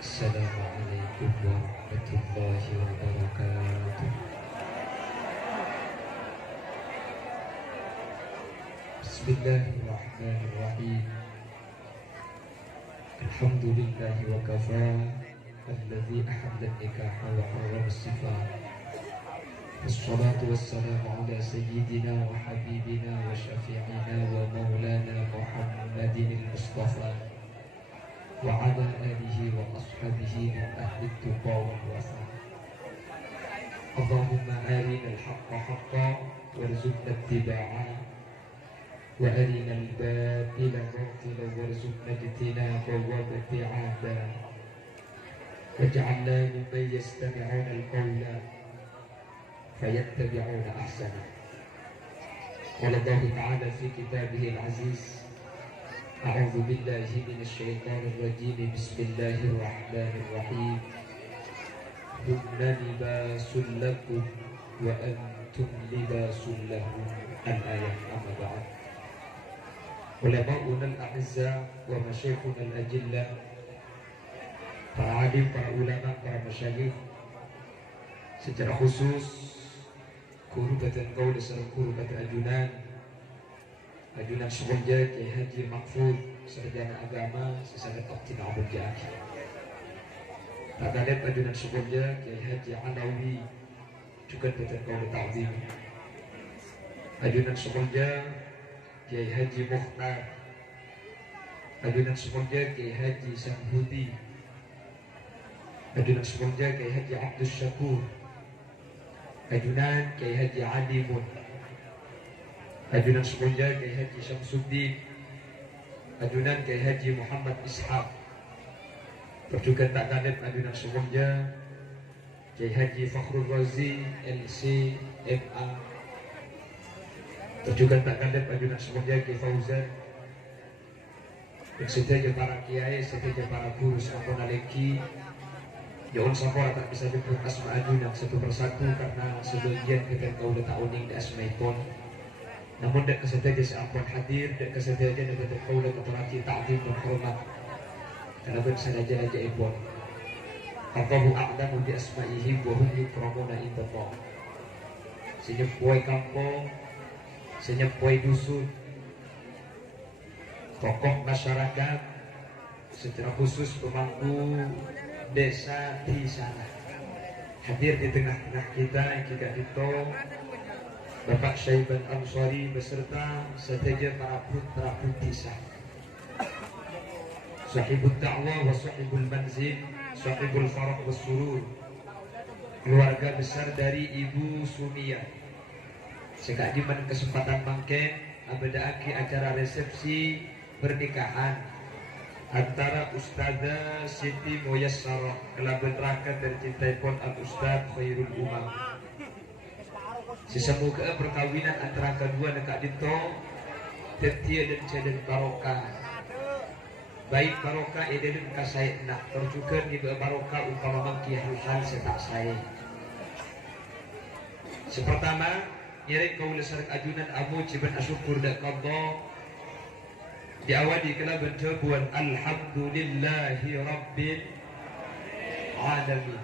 Assalamualaikum warahmatullahi wabarakatuh. Bismillahirrahmanirrahim. Alhamdulillahi wa kafa, alladzi ahalla an-nikaha wa harrama as-sifah. Wassalatu wassalamu ala sayyidina wa habibina wa syafi'ina wa maulana Muhammadin al-Mustafa wa ala alihi wa ashabihi min ahli tuqa wal wafa. Allahumma arina al-haqqa haqqan warzuqna ittiba'ah wa arina al-batila batilan warzuqna ijtinabahu wa ibti'ada waj'alna mimman yastami'una al-qawla fayattabi'una ahsana. Qala Allah ta'ala fi kitabihi al-aziz, A'udzu billahi minasyaitonir rajim. Bismillahirrahmanirrahim. Hunna libasul lakum wa antum libasul lahum. Al-ayat. Amma ba'd. Ulama'una al-a'izza wa masyayikhuna al-ajilla, para alim, para ulama, para masyayikh, secara khusus Kurubatan Qaul serta Kurubatan Ajunan Sebolja Kiai Haji Mahfud, sarjana agama sesangat optina abad jaki. Tadanet Ajunan Sebolja Kiai Haji Alawi, juga Batan Qaul Ta'zim. Ajunan Sebolja Kiai Haji Mukhtar, Ajunan Sebolja Kiai Haji Samhudi, Ajunan Sebolja Kiai Haji Abdus Syakur, Ajunan Kiai Haji Alimun, Ajunan Sebolja Kiai Haji Syamsuddin, Ajunan Kiai Haji Muhammad Ishaq, Pertukan Tak Kadep Ajunan Sebolja Kiai Haji Fakhrul Razi LC MA, Pertukan Tak Kadep Ajunan Sebolja Kiai Fauzan, dan setiap para kiai, setiap para guru sampun aleki. Jangan sampai tak bisa disebut asma ajunan satu persatu karena sebagian kita kau dah tahu ning asma ikon. Namun dak kesetiaan seampun hadir, dak kesetiaan dak kau dah keterati ta'zim dan hormat. Karena bersengaja aja ikon. Allahu a'lamu bi asma'ihi wa hum yukramuna indallah. Senyepoi kampung, senyepoi dusun, tokoh masyarakat, secara khusus pemangku desa di sana hadir di tengah-tengah kita jika itu Bapak Syaiban Ansari beserta seteja para putra putri sana, sahibul da'wah wa sahibul manzil, sahibul farah wa surur, keluarga besar dari Ibu Sumia. Sekak di mana kesempatan mangken abadaaki acara resepsi pernikahan antara Ustazah Siti Muyassarah kelaban rakat dari cintaipun Al-Ustaz Khairul Umam. Semoga perkawinan antara kedua dekat dito tetia dan caden barokah. Baik barokah eden kasai nak terjukan di barokah umpama mangki harusan setak saya. Sepertama nyirik kau lesarak ajunan amu ciban asyukur dak qadha diawali kena bertebuan alhamdulillahi rabbil alamin.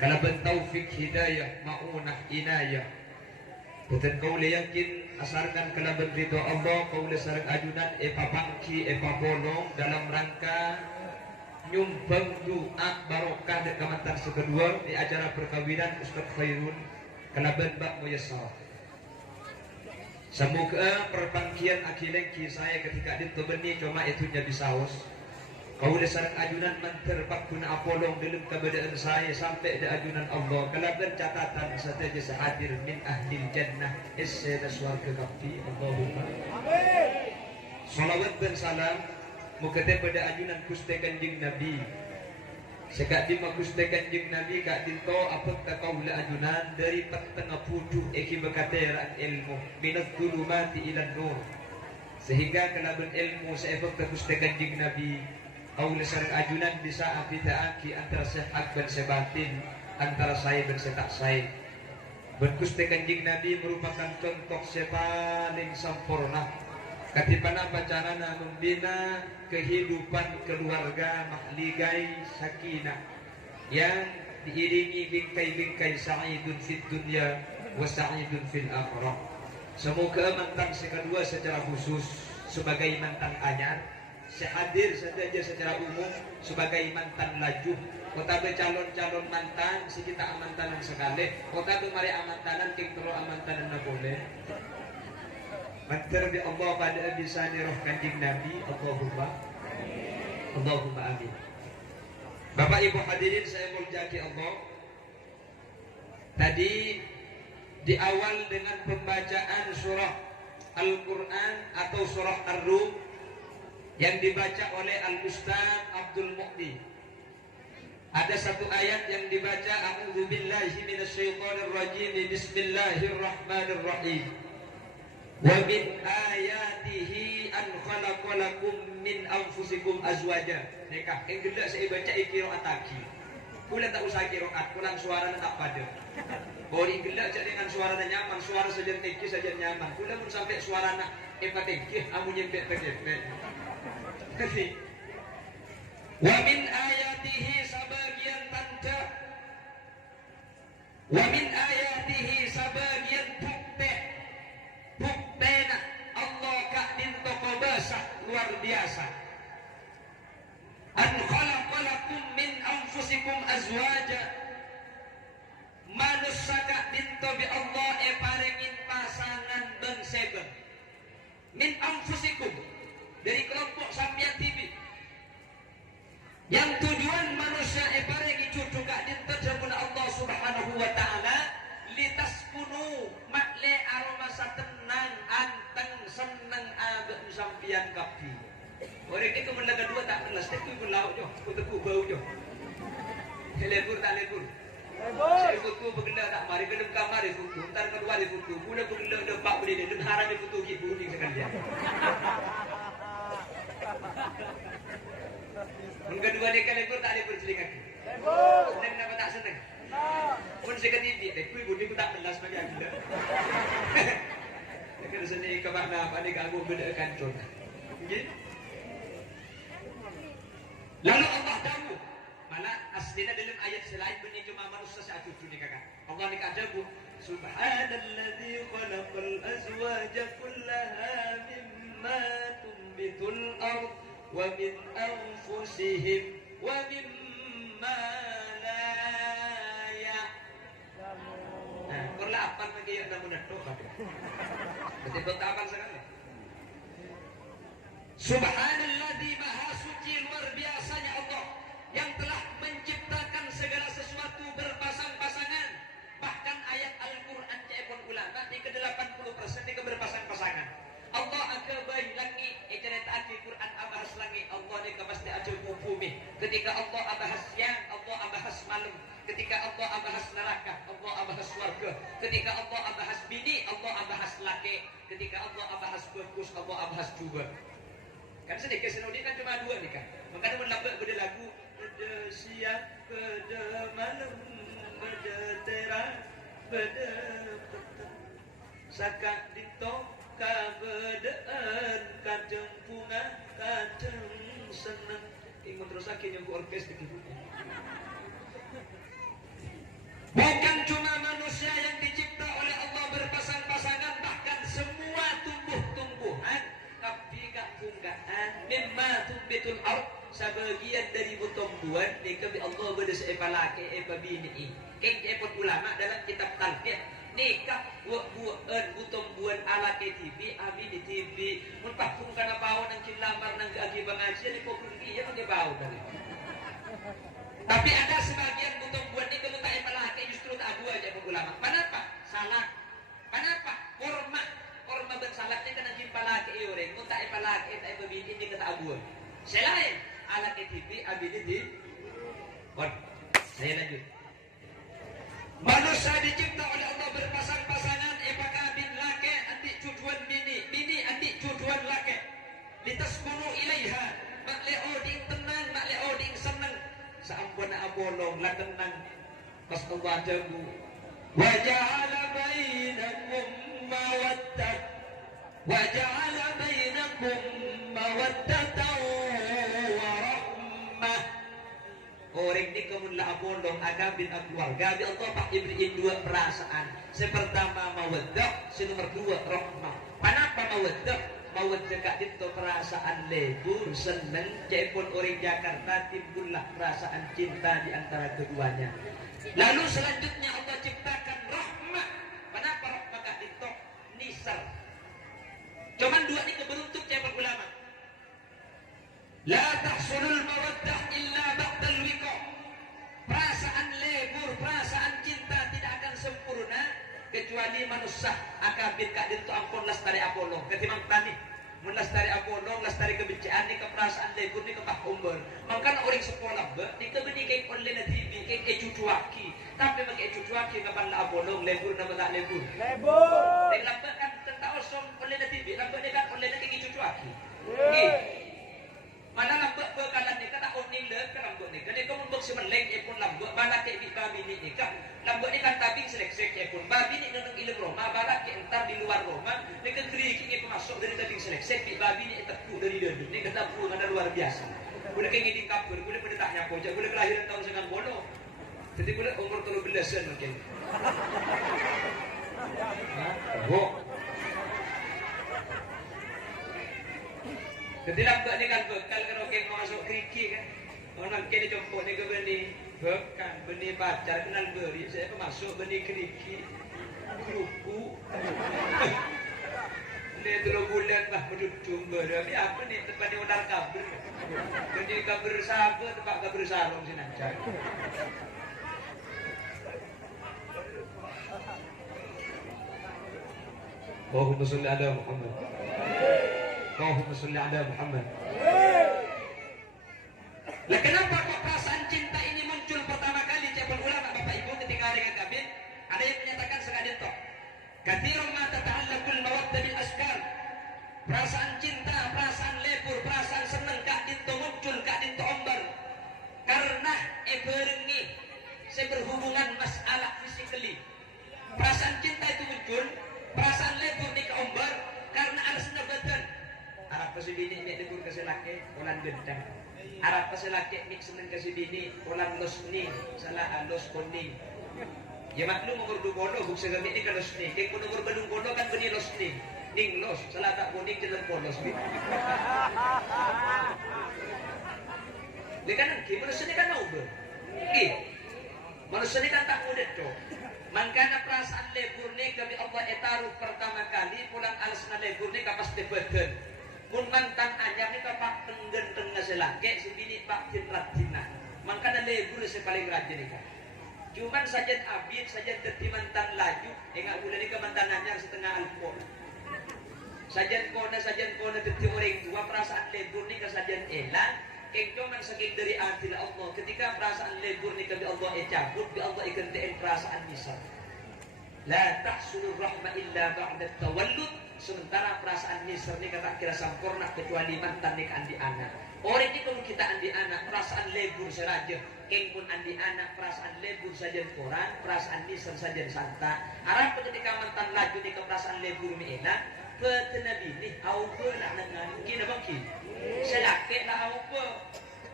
Kalau bertaufik hidayah maunah inayah betul kau yakin asarkan kalau berridho Allah kau lesarak ajunan pabangki bolong dalam rangka nyumbang doa barokah dan kemantan sekedua di acara perkawinan Ustaz Khairun kalaban Mbak Muyassarah. Semoga perpangkian akilengki saya ketika ditebeni cuma itu jadi saus. Kau dasar ajunan menterpak guna apolong dalam keberadaan saya sampai di ajunan Allah. Kalau bercatatan saja sehadir min ahlil jannah esena suarga kafi Allahumma. Salawat dan salam mukadam pada ajunan Gusti Kanjeng Nabi. Sekak di Gusti Kanjeng Nabi kak dinto apa kaula ajunan dari tengah puduh eki bekateran ilmu minat zulumati ilan nur, sehingga kelaban ilmu seefek ke Gusti Kanjeng Nabi kaula sareng ajunan bisa abitaaki antara sehat dan sebatin, antara saya dan setak saya. Gusti Kanjeng Nabi merupakan contoh sepaling sempurna katipana pacarana membina kehidupan keluarga mahligai sakinah yang diiringi bingkai-bingkai sa'idun fid dunya wa sa'idun fil akhirah. Semoga mantan kedua secara khusus sebagai mantan anyar, sehadir saja secara umum sebagai mantan laju, kota calon-calon mantan si kita amantanan sekali, kota mari amantanan king terus amantanan na boleh. Mantar bi Allah pada bisa roh kanjeng Nabi, Allahumma amin. Bapak Ibu hadirin saya mulyaki Allah. Tadi di awal dengan pembacaan surah Al-Quran atau surah Ar-Rum yang dibaca oleh Al-Ustaz Abdul Muqti. Ada satu ayat yang dibaca, A'udzubillahi minasyaitonirrajim, Bismillahirrahmanirrahim. Wa min ayatihi an khalaqalakum min anfusikum azwaja. Nekah yang gelak saya baca qiraat lagi. Kula tak usah qiraat, kulang suara tak pada. Bori gelak cak dengan suara nyaman, suara saja tinggi saja nyaman. Kula pun sampai suara nak tinggi, amu nyempet tegepet. Tapi wa min ayatihi sebagian tanda, wa min ayatihi sebagian buktena Allah kak dinto kobasa luar biasa. An khalaqalakum min anfusikum azwaja, manusia kak dinto bi Allah parengin pasangan bengseben min anfusikum, dari kelompok sambian TV. Yang tujuan manusia parengin cucu kak dinto jamun Allah subhanahu wa ta'ala litaskunu makle aroma tenang anteng seneng abek sampian kapi. Orang ini kemudian kedua tak kelas, tapi pun lauk jo, kuteku bau jo. Lebur tak lebur. Saya foto bergelak tak mari ke dalam kamar di foto, ntar kedua di foto, pula bergelak depak beli dia, dan haram di foto gitu ni sekalian. Yang kedua ni kan lebur tak lebur celing aku. Lebur. Dan kenapa tak senang? Pun saya kata ini, tapi budi ku tak melas bagi aku. Kalau sini ke makna apa ni kamu benda kancun. Lalu Allah tahu, malah aslinya dalam ayat selain bunyi cuma manusia saat cucu ni kakak. Allah ni kajabu, Subhanalladzi khalaqal azwaja kullaha mimma tumbitul ard wa min anfusihim wa mimma la ya'lamun. Nah, perlah apa lagi yang namun itu kakak. Betul apa sekali. Subhanalladzi maha suci luar biasanya Allah yang telah menciptakan segala sesuatu berpasang-pasangan. Bahkan ayat Al-Quran cepon ulama di ke-80% di berpasang-pasangan. Allah agak baik lagi cerita Al-Quran abahas lagi Allah ni pasti aja bumi. Ketika Allah abahas siang, Allah abahas malam. Ketika Allah abahas neraka, Allah abahas surga. Ketika Allah abahas bini, Allah abahas laki. Ketika Allah abahas bagus, Allah abahas juga. Kan sedikit senodi kan cuma dua nih kan. Makanya melambak beda lagu, beda siang, beda malam, beda terang, beda petang. Saka dito kabedaan, kadang bunga, kadang senang. Ingat terus akhirnya ku orkes di kibunya. Bukan cuma manusia yang dicipta oleh Allah berpasang-pasangan, bahkan semua tumbuh-tumbuhan. Tapi kak-bungkaan mimma tumbitul ard, sebagian dari tumbuhan nikah Allah beda seepa laki epa bini. Keng epot ulama dalam kitab talqin nikah buah-buahan tumbuhan ala TV abi di TV mun pakung kana bawon nang cilamar nang agi bangajian di pokok iya pakai bau tadi. Tapi ada sebagian tumbuhan ini kalau tak epa laki justru tak abu aja ulama. Kenapa? Salah. Kenapa? Korma bersalahnya kena jimpa laki orang, pun tak laki, tak berbini dia kata abuan. Selain alat TV, abini di. Saya lanjut. Manusia dicipta oleh Allah berpasang-pasangan, kabin laki, adik cucuan bini adik cucuan laki. Litaskunu ilaiha, makle oding tenang, makle oding senang. Seampun abolong, lah tenang. Pas Allah jago. Waja'ala bainakum mawaddah, waja'ala bainakum mawaddatan Orang ni kemunlah abolong agabin keluarga bi Allah pak ibrin dua perasaan. Sepertama mawaddah, nomor dua rahmah. Kenapa mawaddah? Mawaddah kak itu perasaan lebur seneng. Cepon orang Jakarta timbullah perasaan cinta di antara keduanya. Lalu selanjutnya Allah ciptakan rahmah. Kenapa rahmah kak itu? Nisar. Cuman dua ini keberuntuk cepon ulama. La tahsulul mawaddah illa ba'dal wiqa. Perasaan lebur, perasaan cinta tidak akan sempurna kecuali manusia akabit kak itu ampun lestari apolong ketimbang tani mun lestari apolong lestari kebencian ni keperasaan lebur ni kepah umber mangkan orang sekolah be ni kebeni kay online TV kay cucuaki tapi bagi cucuaki kapan la apolong lebur nama tak lebur nek lambat kan tentang osom online TV lambat ni kan online kay cucuaki nggih mana lambat bekalan ni kata oning le kan lambat ni kene kamu bok semeleng epon lambat bala kay babi ni kan lambat ni kan tabing selek-selek epon babi ni nang ilem Roma bala kay entar di luar Roma ni ke kri ki masuk dari tabing selek-selek babi ni tepu dari deun ni kata pu ada luar biasa boleh kay ngiding kapur boleh pada tak nyapo boleh kelahiran tahun 90 jadi boleh umur 13-an mungkin oh ketika mbak ni kan bekal kan okey masuk kriki kan orang kini jemput ni ke benih bekan benih pacar kenal beri saya masuk benih kriki kuku ni 3 bulan bah berduduk berami apa ni tempat ni udar kabel benih kabel sahabat tempat kabel sarung sini aja Allahumma salli ala Muhammad Allahumma salli ala Muhammad. Lah kenapa kok perasaan cinta ini muncul pertama kali cepon ulama Bapak Ibu ketika dengan kabin? Ada yang menyatakan sekali toh. Katsirun ma tata'allaqul mawaddah bil ashkar. Perasaan cinta, perasaan lebur, perasaan senang kak dinto muncul kak dinto ombar. Karena berengi seberhubungan masalah physically. Perasaan cinta itu muncul, perasaan lebur di keombar karena alasna badan. Arab kasih bini nek lebur kasih laki ulan gendang. Arab kasih laki nek seneng kasih bini ulan los ni salah los kuning. Ya maklum umur 2 kono buk segami ni kan los ni. Kek umur belum kono kan beni los ni. Ning los salah tak kuning jelek polos bi. Lekan ki manusia ni kan mau ber. Ki. Manusia ni kan tak mudah cok. Mangkana perasaan lebur ni kami Allah etaruh pertama kali pulang alasna lebur ni kapas debeden. Mun mantan anyar ni kapak tenggen tengah selake sebini pak jinrat-jinah. Mangkana lebur se paling rajin ni kan. Cuman sajen abid sajen teti mantan laju engak bulan ni ke mantan anyar setengah alkohol. Sajen kona teti orang tua perasaan lebur ni kesajen elan. Keng cuman saking dari adil Allah ketika perasaan lebur ni kami Allah cabut bi Allah ikentein perasaan misal. La tahsulur rahmah illa ba'da tawallud. Sementara perasaan nisar ni kata kira sempurna kecuali mantan ni andi anak. Orang ni kalau kita andi anak perasaan lebur saja. Keng pun andi anak perasaan lebur saja koran, perasaan nisar saja santa. Arab ketika mantan laju ni ke perasaan lebur mi enak. Petenabi ni aupe nak dengan kina bangki. Selake lah aupe.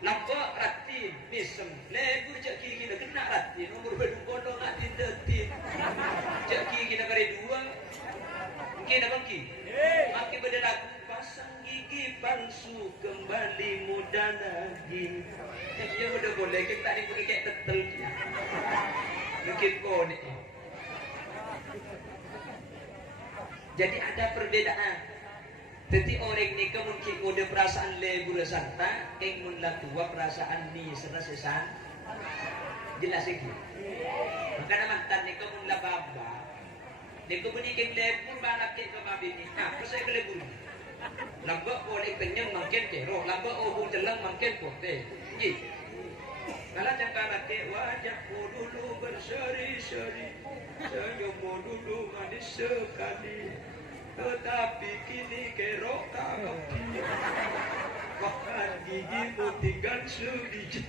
Lampak ratin misem lebur cak kiri kita kena ratin umur belum bodoh nak tindatin. Cak kiri kita kare dua. Mungkin apa ki? Makin berlaku pasang gigi palsu kembali muda lagi. Ya udah boleh kita ni pakai kayak tetel. Mungkin kau ni. Jadi ada perbedaan. Jadi orang ni mungkin ada perasaan lebur santa, yang mula tua perasaan ni serasesan. Jelas lagi. Maka mantan ni mula baba. Dia kebuni keng lebur banak kek ke babi ni. Nah, pasal ke lebur. Lambak boleh kenyang makin cerok, lambak obung jelang makin putih. Nggih. Kalau cakap kek wajah dulu berseri-seri. Senyummu dulu manis sekali. Tetapi kini kerok kaki. Bahkan gigimu tinggal sebiji.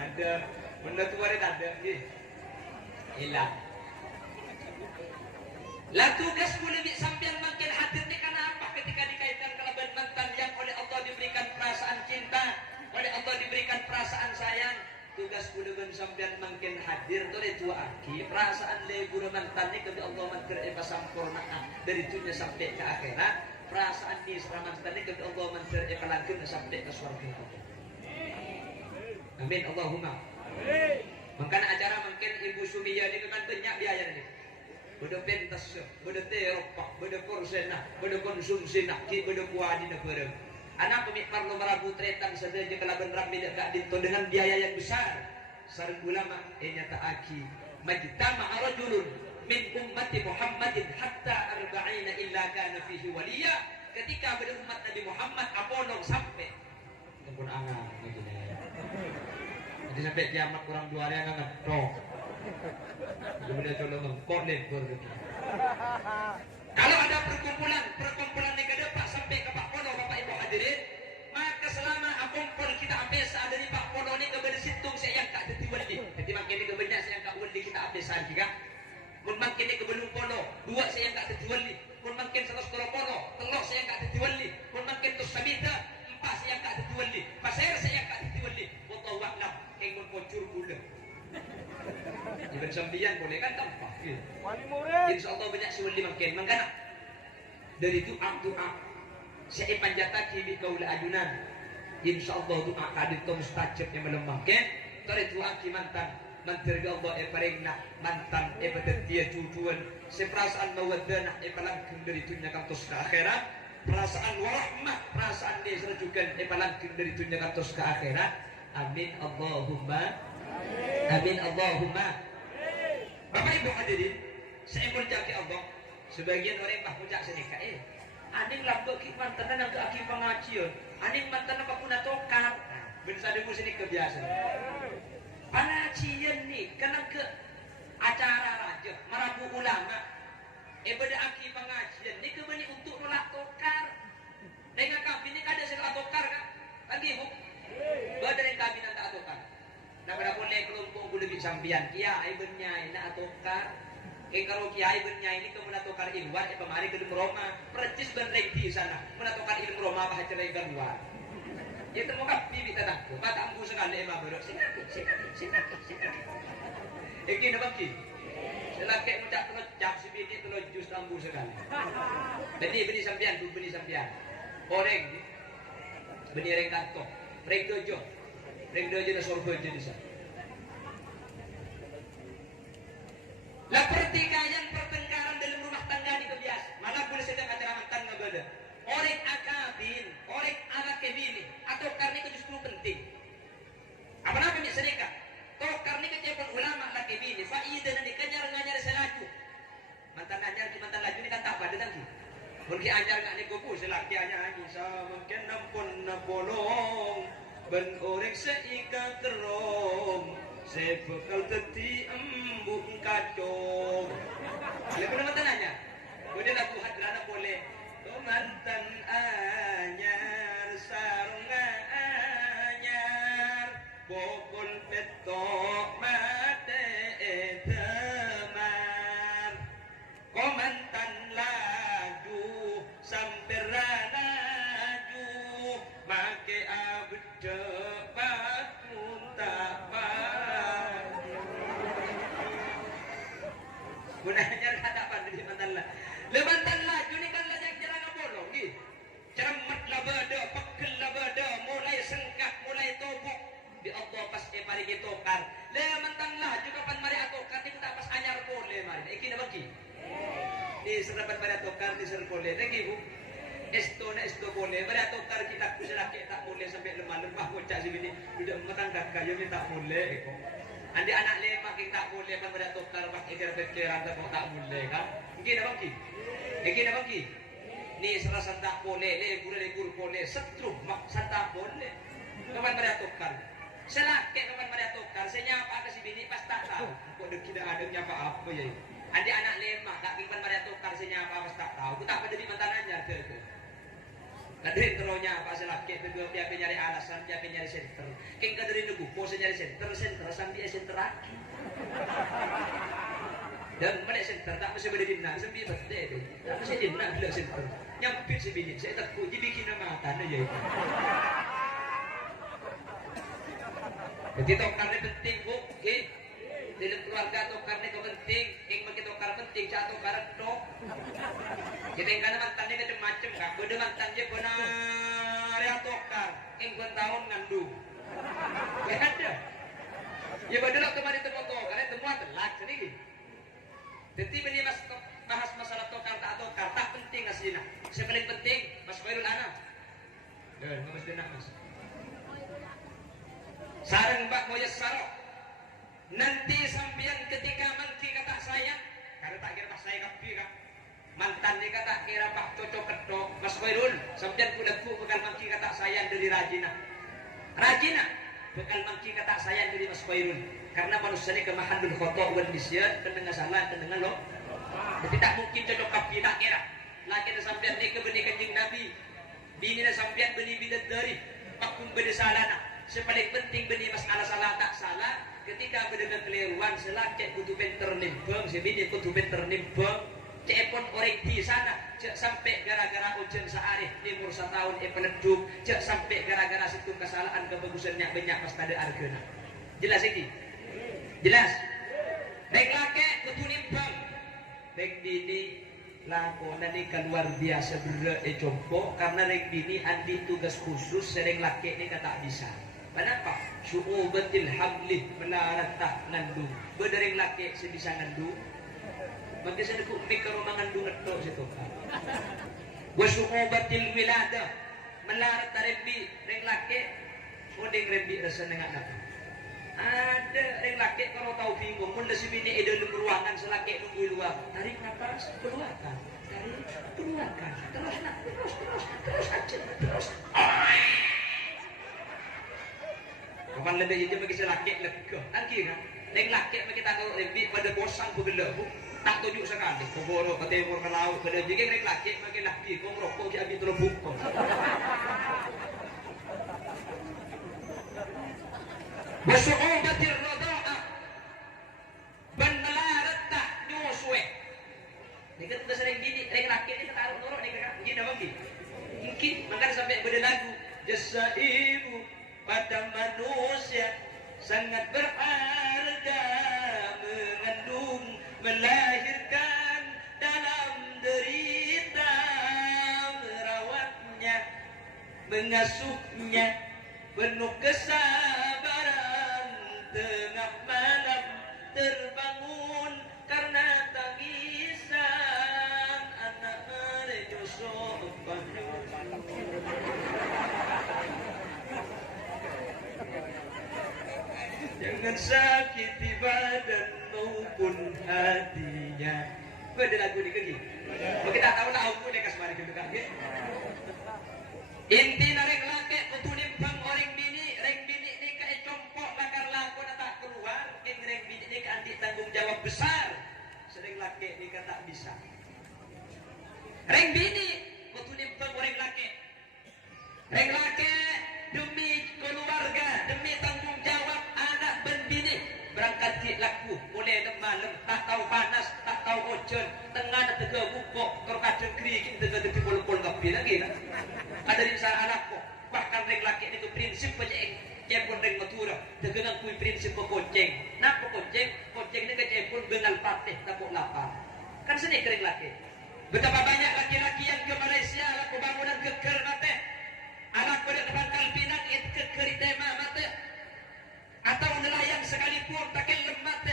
Ada benda tua dia tak ada ni. Hilang. Lah tugas boleh sambil makin hadir ni karena apa ketika dikaitkan kelaban mantan yang oleh Allah sampean makin hadir tu dari tua aki perasaan lebur mantan ni kepada Allah mantir sampurnaan dari dunia sampai ke akhirat perasaan ni seraman mantan ni kepada Allah mantir langgeng sampai ke surga. Amin Allahumma. Makanya acara mungkin Ibu Sumiyah ni kan banyak biaya ni. Beda pentas, beda teropak, beda korsena, beda konsumsi nak, beda kuadi negara. Anak pemikir nomor rabu tretan saja kalau beneran tidak kak dito dengan biaya yang besar. Sarang ulama nyata aki majtama rajulun min ummati Muhammadin hatta arba'ina illa kana fihi waliya. Ketika berumat Nabi Muhammad apolong sampai tempun angan begini. Jadi sampai kiamat kurang 2 hari angan ngetok. Kemudian coba ngekor lekor lagi. Kalau ada perkumpulan negara Pak sampai ke Pak Pono Bapak Ibu hadirin, maka selama akumpul kita habis dari Pak Pono ni kepada situng saya yang tak tertiwali. Jadi makin ni kebanyak saya yang tak wali kita habisan juga. Mun makin ni kebelum Pono, 2 saya yang tak tertiwali. Mun makin 100 Pono, 3 saya yang tak tertiwali. Mun makin tu sabita, 4 saya yang tak tertiwali. Pasir saya yang tak tertiwali. Wallahu a'lam. Keng mun pocur gula. Ibn Sambian boleh kan tanpa wali murid insyaallah banyak sewali makin mangkana dari doa saya panjata kini kaula adunan insyaallah doa kadito mustajab yang melemahkan dari doa ki mantan mantir Allah paringna mantan betetia tujuan seperasaan mawaddanah palangkeun dari dunia kantos ke akhirat perasaan warahmah perasaan diserajukan palangkeun dari dunia kantos ke akhirat amin Allahumma amin Allahumma. Bapak Ibu hadirin, saya muncak ke Allah. Sebagian orang bah muncak senika aning lambok ki mantan nang ke aki pengajian. Aning mantan apa pun tokar. Ben sademu sini kebiasaan. Pengajian ni kena ke acara raja, marabu ulama. Beda aki pengajian ni kebeni untuk nolak tokar. Dengan kami ni kada sila tokar kan? Lagi Bu. Beda dengan kami nak tokar. Nak boleh kelompok boleh sambian kiai bernyai nak atokar kalau kiai bernyai ini kemudian atokar luar pemari ke Roma percis benrek di sana menatokar ilmu Roma bah cerai luar ya temu kapi kita tak mata ambu sekali emang berok sinak iki napa ki selake muncak telojak sibini telojus ambu sekali beni sambian oreng beni reng kantor reng dojo na surga jenis. Lah pertengkaran dalam rumah tangga ni kebiasaan. Malah boleh sedang acara mantan ngabada. Orek akabin, orek anak kebini, atau karena itu justru penting. Apa nama ni sedekah? Toh karena kecepan ulama lah kebini, faidah dan dikejar ngajar selaju. Mantan ngajar di mantan laju ni kan tak pada tangki. Mungkin ajar ngak ni kupu selaki aja bisa mungkin nampun napolong. Ben orek seika kerom sebekal teti embuk kacong. Lepas mantan nanya, udah lagu hadrana boleh. Mantan anyar sarung anyar bokol petok mate temar. Komantan laju sampai ranaju make abd cepat muntapan. Gunanya kata apa di mantan lah. Lemantan laju ni kan lajak jalan bolong ni. Cermat lah beda, pekel lah beda, mulai sengkak, mulai tobok. Di Allah pas mari kita tokar. Lemantan laju kapan mari atokar kita pas anyar boleh mari. Iki na bagi. Ni serapan mari atokar ni ser boleh. Lagi Bu. Esto boleh. Mari atokar kita kuselaki tak boleh sampai lemah bocah sini. Tidak mengetangkan kayu ni tak boleh kok. Andi anak lemak kita tak boleh kan pada tokar pakai kira-kira tak boleh kan? Mungkin apa lagi? Mungkin apa lagi? Ni serasa tak boleh, legur boleh, setrum mak tak boleh. Kapan pada tokar? Selaki kapan pada tokar? Senyapa ke si bini pas tak tahu. Kok tidak ada nyapa apa ya? Andi anak lemak tak kapan pada tokar senyapa pas tak tahu. Aku tak pada di mantanannya ke. Kadang teronya apa selaki itu dia nyari alasan, dia nyari center. King kadari nugu, pose nyari center sampai center lagi. Dan pada center tak mesti berdina, sampai betul. Tak mesti dina bila center. Nyampit sebini, saya takut dibikin nama tanah ya. Jadi tokarnya penting Bu, keluarga tokar ni penting, ing bagi tokar penting, cak tokar tok. Kita yang kana mantannya macam-macam kak, beda mantan je benar ya tokar, ing pun tahun ngandung. Ya ada. Ya beda kemarin temu tokar, temuan telak sendiri. Jadi beli bahas masalah tokar tak penting aslinya. Yang paling penting Mas Khairul Anam. Mas Denak Mas. Sarang Mbak Moyes Sarok. Nanti sampean ketika mangki kata saya, karena tak kira pas saya kapi kan. Mantan dia kata kira Pak cocok ketok Mas Khairul. Sampean kudaku bekal mangki kata saya dari Rajina. Rajina bekal mangki kata saya dari Mas Khairul. Karena manusia ini kemahandul khotok wan bisya, kendengar salah, kendengar lo. Jadi tak mungkin cocok kapi tak kira. Laki dan sampean ni kebeni kanjeng Nabi. Bini dan sampean beni bidadari. Pakum beni salana. Sepaling penting beni masalah salah tak salah. Ketika berdengar keliruan selak cek butuh penter nimbang. Sebini butuh penter nimbang. Cek pun orang di sana. Cek sampai gara-gara ujian searif timur setahun peneduk. Cek sampai gara-gara situ kesalahan kebagusannya banyak pas tada argana. Jelas ini? Jelas? Baik laki butuh nimbang. Baik dini lakonan ini kan luar biasa bener jompo karena rek bini andi tugas khusus sering laki ini kata bisa. Kenapa? Su'ubatil hamlih melarat tak ngandung. Berdering laki sebisa ngandung. Maka saya nak umik ke rumah ngandung ngetok situ. Wa su'ubatil wiladah melarat tak rembi reng laki. Odeng rembi rasa nengak apa? Ada reng laki kalau tahu bingung pun si bini ada di ruangan selaki nunggu luar. Tarik nafas, keluarkan. Tarik, keluarkan. Terus nak, terus aja, terus. Kapan lebih aja bagi selaki lega. Lagi kan? Reng laki bagi tak kalau lebih pada bosan bergelabu. Tak tujuk sekali. Keboro ke timur ke laut. Pada juga reng laki bagi laki. Kau merokok dia ambil terlebuk. Wasu'ubatir rada'ah ban melarat tak nyuswe. Ini kan udah sering gini, reng laki ini ketaruh norok nih kan, gini apa gini? Mungkin, makanya sampai beda lagu. Jasa ibu pada manusia sangat berharga, mengandung, melahirkan dalam derita, merawatnya, mengasuhnya, penuh kesabaran. Tengah malam terbangun karena tangisan anak menyusup. Jangan sakiti badan maupun hatinya. Ada lagu ni kegi. Kalau kita tahu lah aku ni kasmari kita kan. Inti nareng laki kutu nimpang orang bini, reng bini ni kai compok bakar laku tak keluar, reng bini ni kai tanggung jawab besar. Sering laki ni tak bisa. Reng bini kutu nimpang orang laki. Reng laki demi keluarga, demi tanggung jawab anak dan bini. Berangkat di laku, mulai malam, tak tahu panas, tak tahu hujan, tengah dan tengah bukok, terkadang kerikit, tengah tengah pol-pol kapi lagi kan. Ada di sana anakku, bahkan reng laki itu prinsip penyeng, cepon reng matura, tergenang kui prinsip pekonceng. Nah pekonceng, konceng ini kecepon benal patih, tapuk lapar. Kan seni reng laki. Betapa banyak laki-laki yang ke Malaysia, laku bangunan keker mati. Anak pada Pangkal Pinang, itu keker tema mati. Atau nelayan sekalipun tak lembat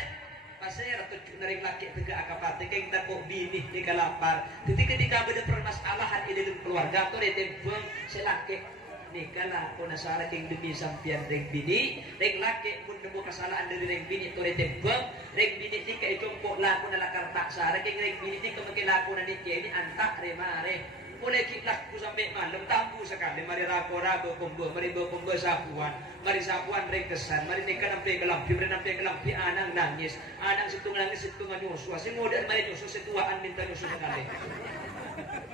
pasir atau nering laki tegak akapate keng takut bini di kalapar. Jadi ketika ada permasalahan di dalam keluarga atau di tempeng selaki nikah pun asal keng demi sampian reng bini reng laki pun nemu kesalahan dari reng bini atau di tempeng reng bini ni kaya jompok laku nala kartak sara keng reng bini ni kemakin laku nani ini antak remare. Mulai kitlaku sampai malam tampu sekali. Mari rako-rako kumbo, mari kumbo sapuan, mari sapuan ringkesan, mari nikah sampai kelampi, anang nangis, anang situ nangis situ nyusua, si modern mari nyusu situaan minta nyusu sekali.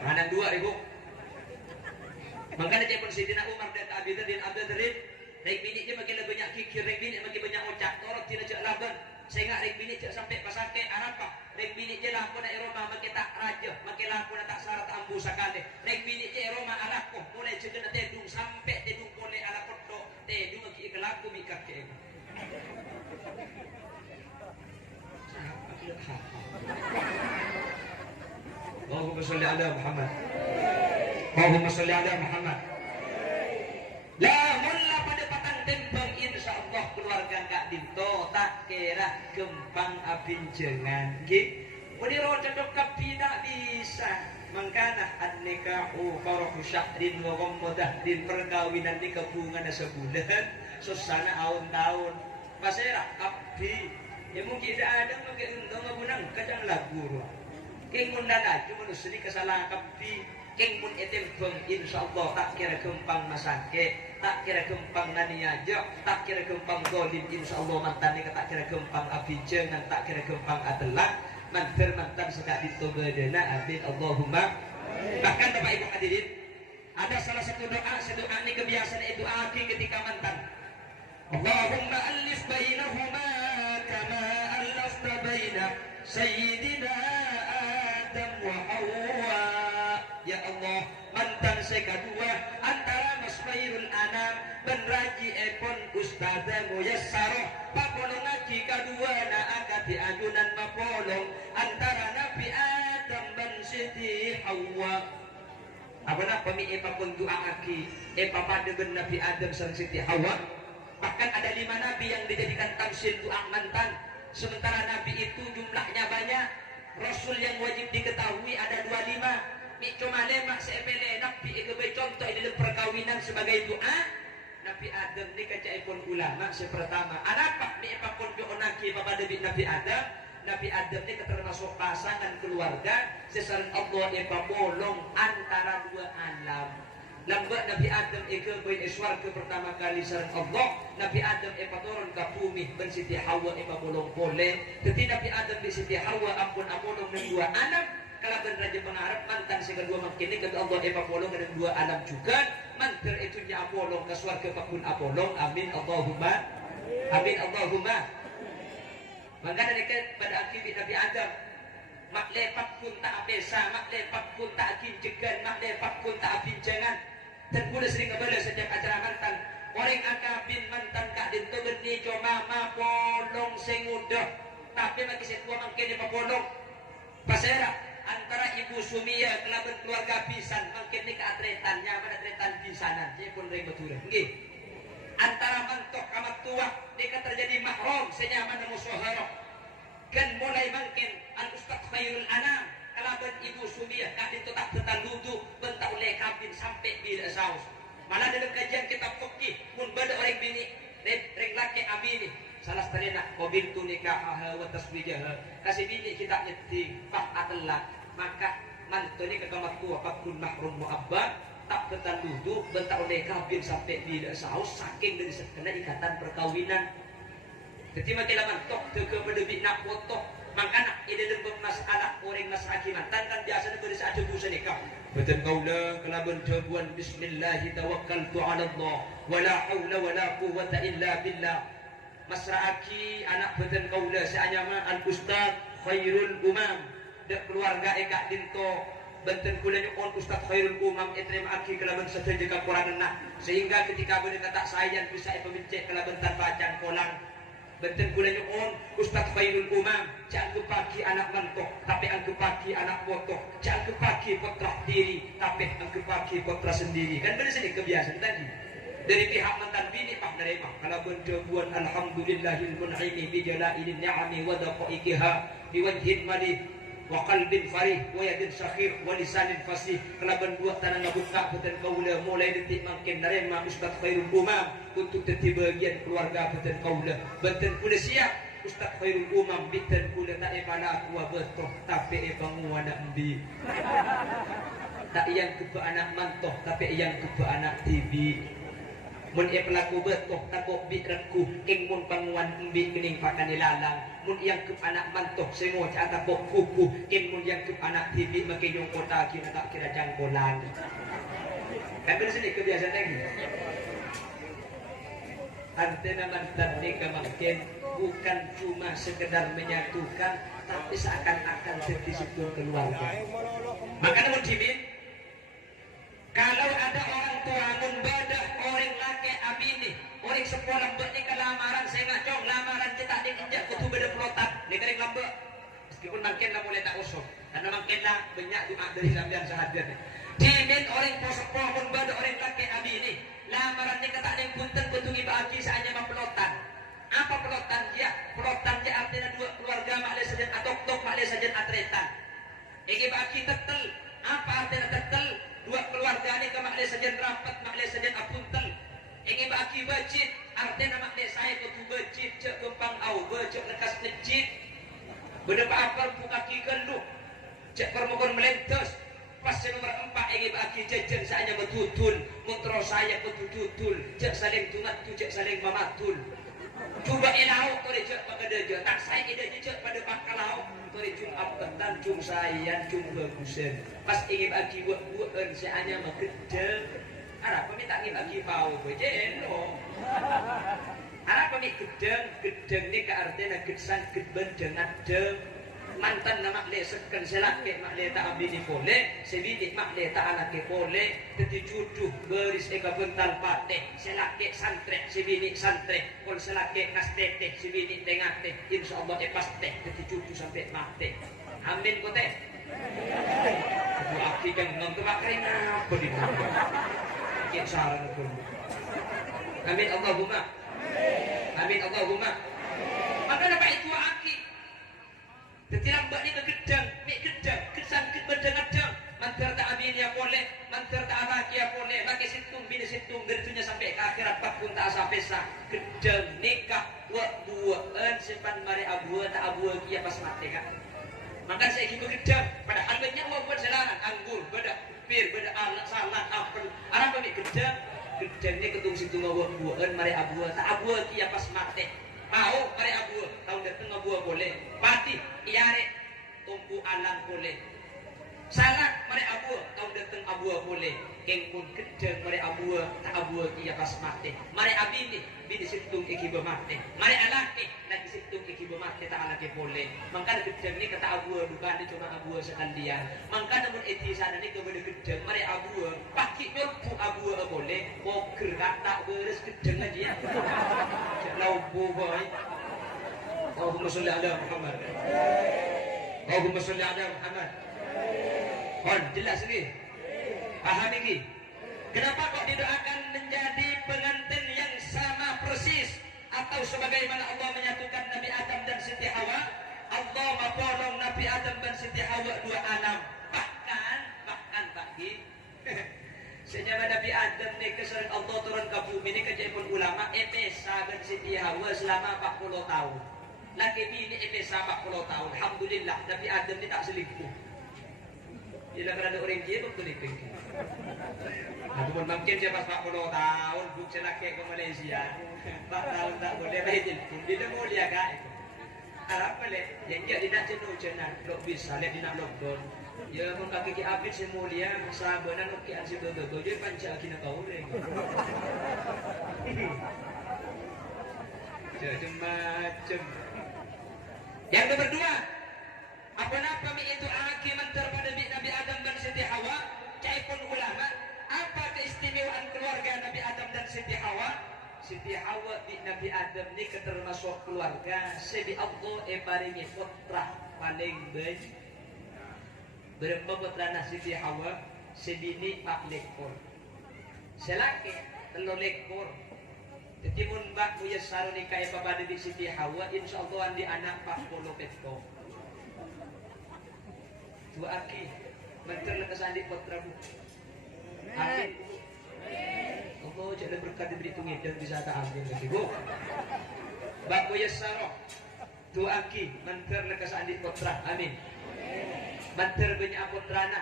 Anang 2000. Makanya cepon Sidina Umar dan Abidin Abidin, reng bini dia makin banyak kikir, reng bini makin banyak ocak, torok tidak cek laban. Sehingga reng bini cek sampai pasake arapa. Reng bini je laku na Roma makin tak raja, makin laku na tak syarat ambu sakale. Reng bini je Roma alako, mulai cek na tedung sampai tedung boleh ala koto, tedung maki ikelaku mikak ke. ala Muhammad. Allahumma salli ala Muhammad. Lamun lah pada patang tempeng insyaallah keluarga Kak Dinto tak kira gempang abinjengan nggih. Muni ro cocok kapi tak bisa. Mangkana an-nikahu farahu syahrin wa ghammadah din perkawinan di kebungan sebulan susana tahun-tahun. Pasera kapi ya mungkin ada mungkin undang ngabunang kacang lagu. King mun dana cuma seni kesalahan kapi king mun etempeng insyaallah tak kira gempang masake, tak kira gempang naniaja, tak kira gempang golim insyaallah mantan tak kira gempang abijengan, tak kira gempang adalah mantan sekat ditobedena amin Allahumma. Bahkan Bapak Ibu hadirin, ada salah satu doa ini kebiasaan itu akhir ketika mantan. Allahumma alif bainahuma kama alafta baina sayyidina Adam wa Hawa. Ya Allah, mantan saya kedua antara Masmairul Anam dan Raji Epon Ustazah Muyassarah pakolong ngaji kedua na akati ajunan mapolong antara Nabi Adam dan Siti Hawa. Apa nak pemi epapun doa aki pada dengan Nabi Adam dan Siti Hawa. Bahkan ada 5 Nabi yang dijadikan tamsil doa mantan. Sementara Nabi itu jumlahnya banyak. Rasul yang wajib diketahui ada 25. Cuma lemak sepele Nabi sebagai contoh di dalam perkawinan sebagai doa. Nabi Adam ni kacai pun ulama sepertama. Anak ni epapun joonaki pada Nabi Adam. Nabi Adam ni termasuk pasangan keluarga. Sesaran Allah epapolong antara 2 alam. Lambat Nabi Adam eka bain iswarga pertama kali sareng Allah. Nabi Adam turun ke bumi ben Siti Hawa bolong boleh. Tetapi Nabi Adam di Siti Hawa ampun apolong dengan 2 alam. Kalau ben raja mengharap mantan si kedua makin ini kata Allah bolong dengan 2 alam juga. Mantan itu nya apolong ke swarga pakun apolong. Amin Allahumma. Amin Allahumma. Maka dekat pada akhir Nabi Adam mak lepak pun tak apesa, mak lepak pun tak kincegan, mak lepak pun tak bincangan. Dan pula sering kembali sejak acara mantan. Orang akabin mantan Kak Dinto berni cuma mapolong sengudah. Tapi bagi setua mungkin dia mapolong. Pasera antara Ibu Sumia kelaban keluarga pisan mungkin ni keatretannya mana atretan pisanan. Dia pun ring betul. Nggih. Antara mentok amat tua dia terjadi mahram senyaman musyahara. Kan mulai mungkin an Ustaz Khairul Anam kalaban Ibu Sumia Kak Dinto tak tertaludu bentak oleh kabin sampai bila saus. Malah dalam kajian kitab fikih mun bada orang bini reng laki abini salah terina qabil tu nikah wa taswijah kasih bini kita nyeti pak atelak maka mantu ni kekamat tua pakun mahrum muabbad tak tertaludu bentak oleh kabin sampai bila saus saking dari sekena ikatan perkawinan. Jadi makin mantok teu berdebit nak foto makana ide dalam masalah orang masyarakat mantan kan biasa beri saja busa nikah. Betul kaula kalaban jawaban bismillah tawakkaltu ala Allah wala haula wala quwwata illa billah. Masraaki anak betul kaula seanyama al Ustaz Khairul Umam dak keluarga Kak Dinto benten kula nyuon Ustaz Khairul Umam terima aki kalaban saja ka Quran nak sehingga ketika bener kata sayang bisa pemincek kalaban tanpa acan kolang. Benten kula nyuon Ustaz Khairul Umam jangan kepaki anak mentok tapi ang kepaki anak botok jangan kepaki putra diri tapi ang kepaki putra sendiri kan benar sini kebiasaan tadi dari pihak mantan bini pak nerima kalau bentuan alhamdulillahil mun'imi bi jalailin ni'ami wa daqaiqiha bi wajhin madih wa qalbin farih wa yadin sakhir wa lisanin fasih kelaban dua tanah ngabuka beten kaula mulai detik makin nerima Ustaz Khairul Umam untuk teti bagian keluarga beten kaula beten kula siap Ustaz Khairul Umam beten kula tak epala aku betoh tapi ebangu anak embi tak yang ke anak mantoh tapi yang ke anak tibi mun pelaku betoh takok bi reku king mun panguan embi kening pakan ilalang mun yang ke anak mantoh sengo cak takok kuku king mun yang ke anak tibi makin yung kota kira tak kira jangkolan kan benar sini kebiasaan lagi antena mantan nikah makin bukan cuma sekedar menyatukan tapi seakan-akan jadi sebuah keluarga. Makanya mujimin kalau ada orang tua membadah orang laki abini orang sekolah bernikah lamaran saya ngacong lamaran cetak di injak kutu beda pelotak nikah lambe meskipun makin lah mulai tak usuk Karena makinlah banyak Jumat dari sampean sahadat. Dimin orang posok pun bada orang laki abi ini. Lamarannya kata ada yang punten kutungi bagi seanya pelotan. Apa pelotan dia? Pelotan dia artinya dua keluarga maklih saja atau tok maklih saja atretan. Iki bagi tetel. Apa artinya tetel? Dua keluarga ini ke maklih saja rapat maklih saja apuntel. Iki bagi bajit artinya maklih saya kutu bajit cek kempang au cek lekas nejit. Beda apa kaki kenduk. Cek permukun melentos. Pas nomor 4 ini bagi jajan saya betutul, montro saya betutul, cek saling tunat tu cek saling mamatul. Coba elau kore cek pada deja, tak saya ide cek pada pakalau kore cum abdan cum sayan cum bagusan. Pas ini bagi buat saya hanya magedel. Arab minta ini bagi mau bejen lo. Arab minta gedeng ni ke artinya gedsan gedben dengan de. Mantan nama le seken selake mak le tak abdi ni boleh sebidik mak le tak anak ke boleh teti juduh beris eka bental pate selake santre sebidik santre kol selake nastete sebidik tengate insyaallah paste teti juduh sampai mate amin ko teh aku aki kan nonton makring apa di mana kian saran ko amin Allahumma amin Allahumma maka dapat itu aki Ketilang mbak ni gedang, mik gedang, kesan gedang gedang. Mantar tak abin ya boleh, mantar tak abaki ya boleh. Laki situng, bini situng, gertunya sampai ke akhirat pak pun tak sampai sah. Gedang nikah, buat simpan mari abu tak abu kia pas mati kan. Maka saya ikut gedang, padahal banyak buat selaran, anggur, beda pir, beda anak salat, apel. Arab mik gedang, gedang ni ketung situng buat mari abu tak abu kia pas mati. Mau mari abu tahun datang abu boleh pati iare tumpu alang boleh salat mari abu tahun datang abu boleh kengkun gedeng mari abu tak abu dia pas mati mari abini bini situng iki mati mari alaki lagi situng iki mati tak alaki boleh mangka gedeng ni kata abu bukan cuma abu sekalian mangka namun eti sana ni kepada gedeng mari abu paki nyelpu abu boleh boker kata beres gedeng aja lau boy Allahumma sholli ala Muhammad Allahumma sholli ala Muhammad kon jelas ni paham ini kenapa kok didoakan menjadi pengantin yang sama persis atau sebagaimana Allah menyatukan Nabi Adam dan Siti Hawa Allah mapolong Nabi Adam dan Siti Hawa dua alam bahkan bagi senyama Nabi Adam ni keserik Allah turun ke bumi ni kejadian ulama Epesa dan Siti Hawa selama 40 tahun laki bini Epesa 40 tahun alhamdulillah Nabi Adam ni tak selingkuh bila kerana orang dia betul itu nah, cuma mungkin dia pas 40 tahun buk selaki ke Malaysia 4 tahun tak boleh bahidil pun dia mulia kak Arab boleh yang dia tidak jenuh-jenuh tak bisa lihat dia nak lockdown ya mun kaki ki apit si mulia sabanan okean si bego dia panca kina kau leng macam yang nomor 2 apa mi itu aki mentar pada Nabi Adam dan Siti Hawa caipun ulama apa keistimewaan keluarga Nabi Adam dan Siti Hawa Siti Hawa di Nabi Adam ni termasuk keluarga sebi Allah paringi putra paling baik berapa putra Siti Hawa sebini 4 lekor selaki 3 lekor jadi mun mbak punya saruni kaya pabadi di Siti Hawa insyaallah andi anak 40 petko dua aki menter lekas andi putra bu amin Allah jangan berkat diberi tunggu dan bisa tak ambil lagi bu mbak punya saroh dua aki menter lekas andi putra amin menter banyak putrana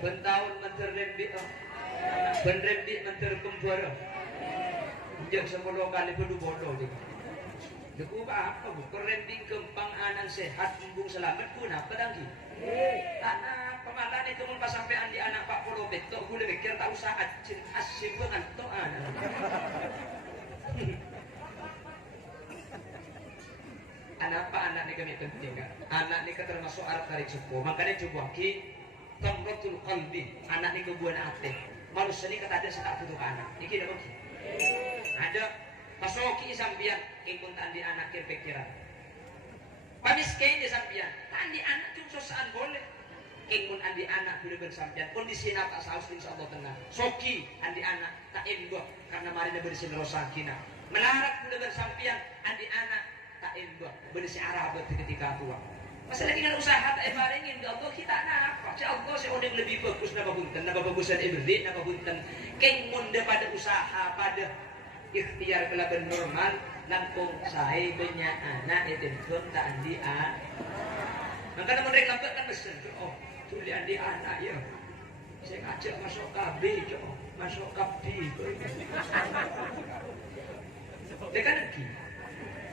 bentahun menter rembi benrembi menter kembuara sejak 10 kali perlu bodoh dia Duku apa bu? Kerembing kempang anan sehat embung selamat pun apa lagi? Anak pemalan itu mun pas sampean di anak 40 betok gue pikir tak usah acin asyik banget to anak. Anak apa anak ni kami penting kan? Anak ni termasuk arah tarik sepuh. Makanya coba ki tamratul qalbi. Anak ni kebuan hati. Manusia ni kata ada setak butuh anak. Iki dah bagi. Ada pasoki sambian ingkun tandi anak pikiran. Pamiskin dia sampian. Andi anak cuma sosaan boleh. Kengmun andi anak boleh bersampian. Kondisi napa saus insyaallah tenang. Soki andi anak tak endoh karena marina bersin rosakina. Melarat boleh bersampian andi anak tak endoh bersin arah ketika tua. Masalah kita usaha tak evaringin ya Allah kita apa? Ya Allah saya odeng lebih bagus napa punten, napa bagusan ibrik, napa punten. Kengmun pada usaha pada ikhtiar kelaban normal langkung saya punya anak itu pun tak andi anak. Maka namun mereka lambat kan pesen oh tuli andi anak ya. Saya ngajak masuk KB jo, masuk KB. Dekan lagi.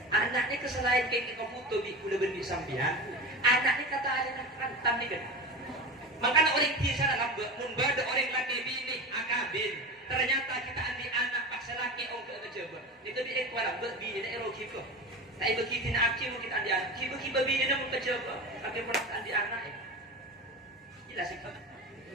Anaknya kesalahan kayak komputer di kuda benih sampian. Anaknya kata alina rantan nih kan. Makanya orang di sana lambat membada orang laki bini akabin. Ternyata kita andi anak paksa laki orang ke coba. Itu di ekuala bini na ero kiko. Tak begitu nak aki kita andi anak. Kiko bini na mun ke coba. Pakai produk andi anak. Jelas itu.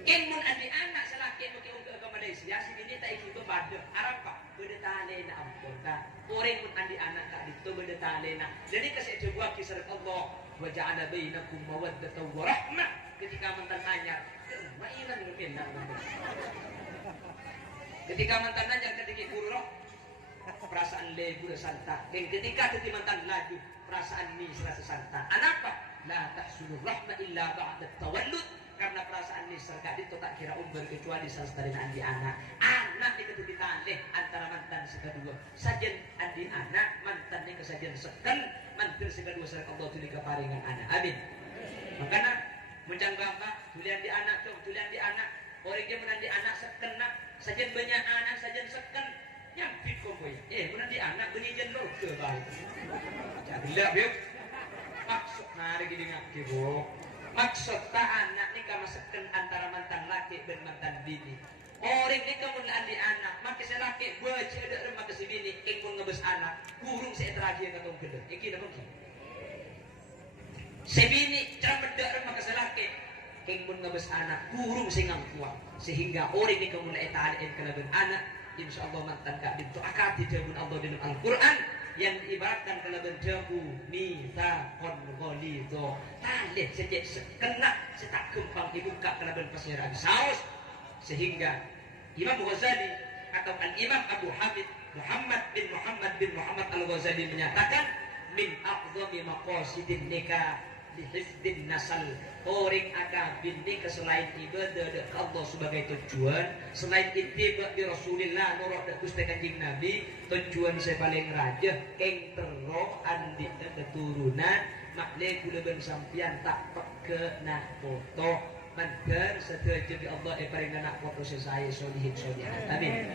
Ken mun andi anak selaki mun ke Malaysia si bini tak ikut bada. Arab pak beda tale na ampun ta. Orang mun andi anak tak itu beda tale na. Jadi kasih coba kisah Allah wa ja'ala bainakum mawaddatan wa rahmah. Ketika mantan anyar, mainan pindah. Ketika mantan anyar ketika kurang perasaan lebu santa. Dan ketika mantan laju perasaan ini serasa santa. Anapa? La tahsulu rahmah illa ba'da tawallud. Karena perasaan ini serta itu tak kira umur kecuali sastarin andi anak. Anak itu ditandeh antara mantan sekedua. Sajen andi anak mantan ini kesajian seken mantan sekedua serta Allah tulis keparingan anak. Amin. Makanya Muncang bapak, tulian di anak cok, tulian di anak. Orang yang menandi anak seken nak, sajen banyak anak, sajen seken. Nyampit komboy. Menandi anak benijen lo ke baik. Jadilah biuk. Maksud hari gini ngaki bro. Maksud tak anak ni kamu seken antara mantan laki dan mantan bini. Orang ni kamu menandi anak, maka si laki baca ada rumah ke si bini, engkau ngebes anak, kurung saya terakhir katong kedeng. Iki dah mungkin. Sebini cara mendak maka selaki kengmun ngebes anak kurung singang kuat sehingga orang ini kemudian etalain kelaban anak insyaallah mantan kak itu akad dijabun Allah dalam Al-Quran yang ibaratkan kelaban jabu mithaqon ghalidho talih sejak sekena setak kembang dibuka kelaban pasiraan saus sehingga Imam Ghazali atau Al-Imam Abu Hamid Muhammad bin Muhammad Al-Ghazali menyatakan min aqdhami maqasidin nikah dihifdin nasal orang akabin ni selain ibadah dan Allah sebagai tujuan selain ittiba di Rasulillah nurut dan Gusti Kanjeng Nabi tujuan saya paling raja keng tero andi keturunan makle kula ben sampian tak pekena foto mantar setuju di Allah paring anak foto saya solihin solihat amin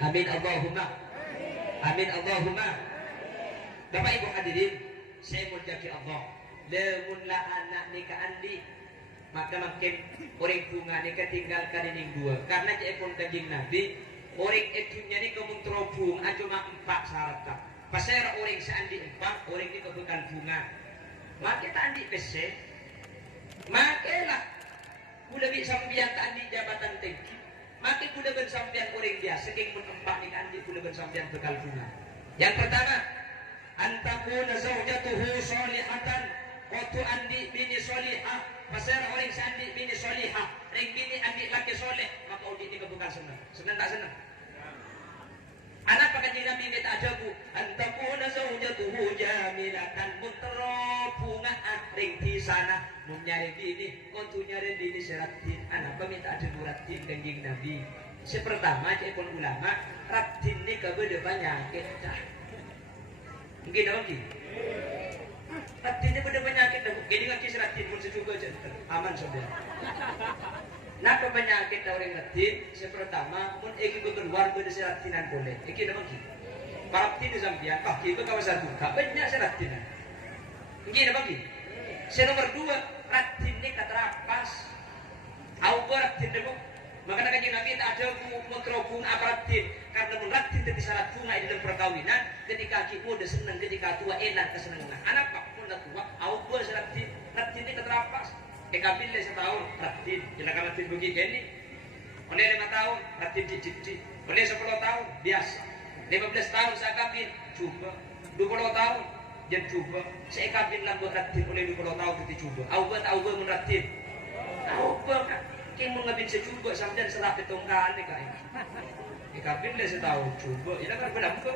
amin Allahumma amin Allahumma Bapak Ibu hadirin saya muljaki Allah lemunlah anak nikah andi maka makin orang bunga nikah tinggalkan ini dua karena cepon Kanjeng Nabi orang etunya ni kamu terobung cuma 4 syarat pasal orang seandi 4 orang ni kebekal bunga maka tak andi pese maka lah kuda bi sampian tak andi jabatan tinggi maka kuda bersampian orang biasa keng pun 4 nikah andi kuda bersampian bekal bunga yang pertama antakuna zaujatuhu salihatan waktu andi bini solihah pasal orang sandi bini solihah ring bini andi laki soleh maka udi ini bukan senang tak senang anak pakai jika bini tak ada bu antakuna zaujatuhu jamilatan muntero bunga ring di sana menyari bini kontu nyari bini seratin anak peminta ada muratin Kanjeng Nabi sepertama cepon ulama ratin ni kebetulan penyakit mungkin apa lagi ratin pada penyakit dah gini ngaki seratin pun secuba je aman saudara napa penyakit orang ratin sepertama mun eki berkeluar pada seratinan boleh eki dah mungkin paratin di sampian kaki kawasan buka banyak seratinan mungkin apa lagi nomor 2 ratin ni katerapas au ratin demo maka Kanjeng Nabi tak ada mengerobung aparatin karena meratin dari syarat bunga di dalam perkawinan ketika kita udah senang ketika tua enak kesenangan anak pak pun dah tua awal seratin ratin ini keterapas kabil setahun ratin jelaskan ratin begitu ini oleh 5 tahun ratin cicit oleh 10 tahun biasa 15 tahun saya kabil coba 20 tahun Jangan coba. Saya kawin lang buat ratin oleh 20 tahun kita coba. Tahu mun ratin. Tahu kan? King mun ngabin secoba sampean serap petongkan ni kan. Kawin le setahun coba. Ina kan berapa?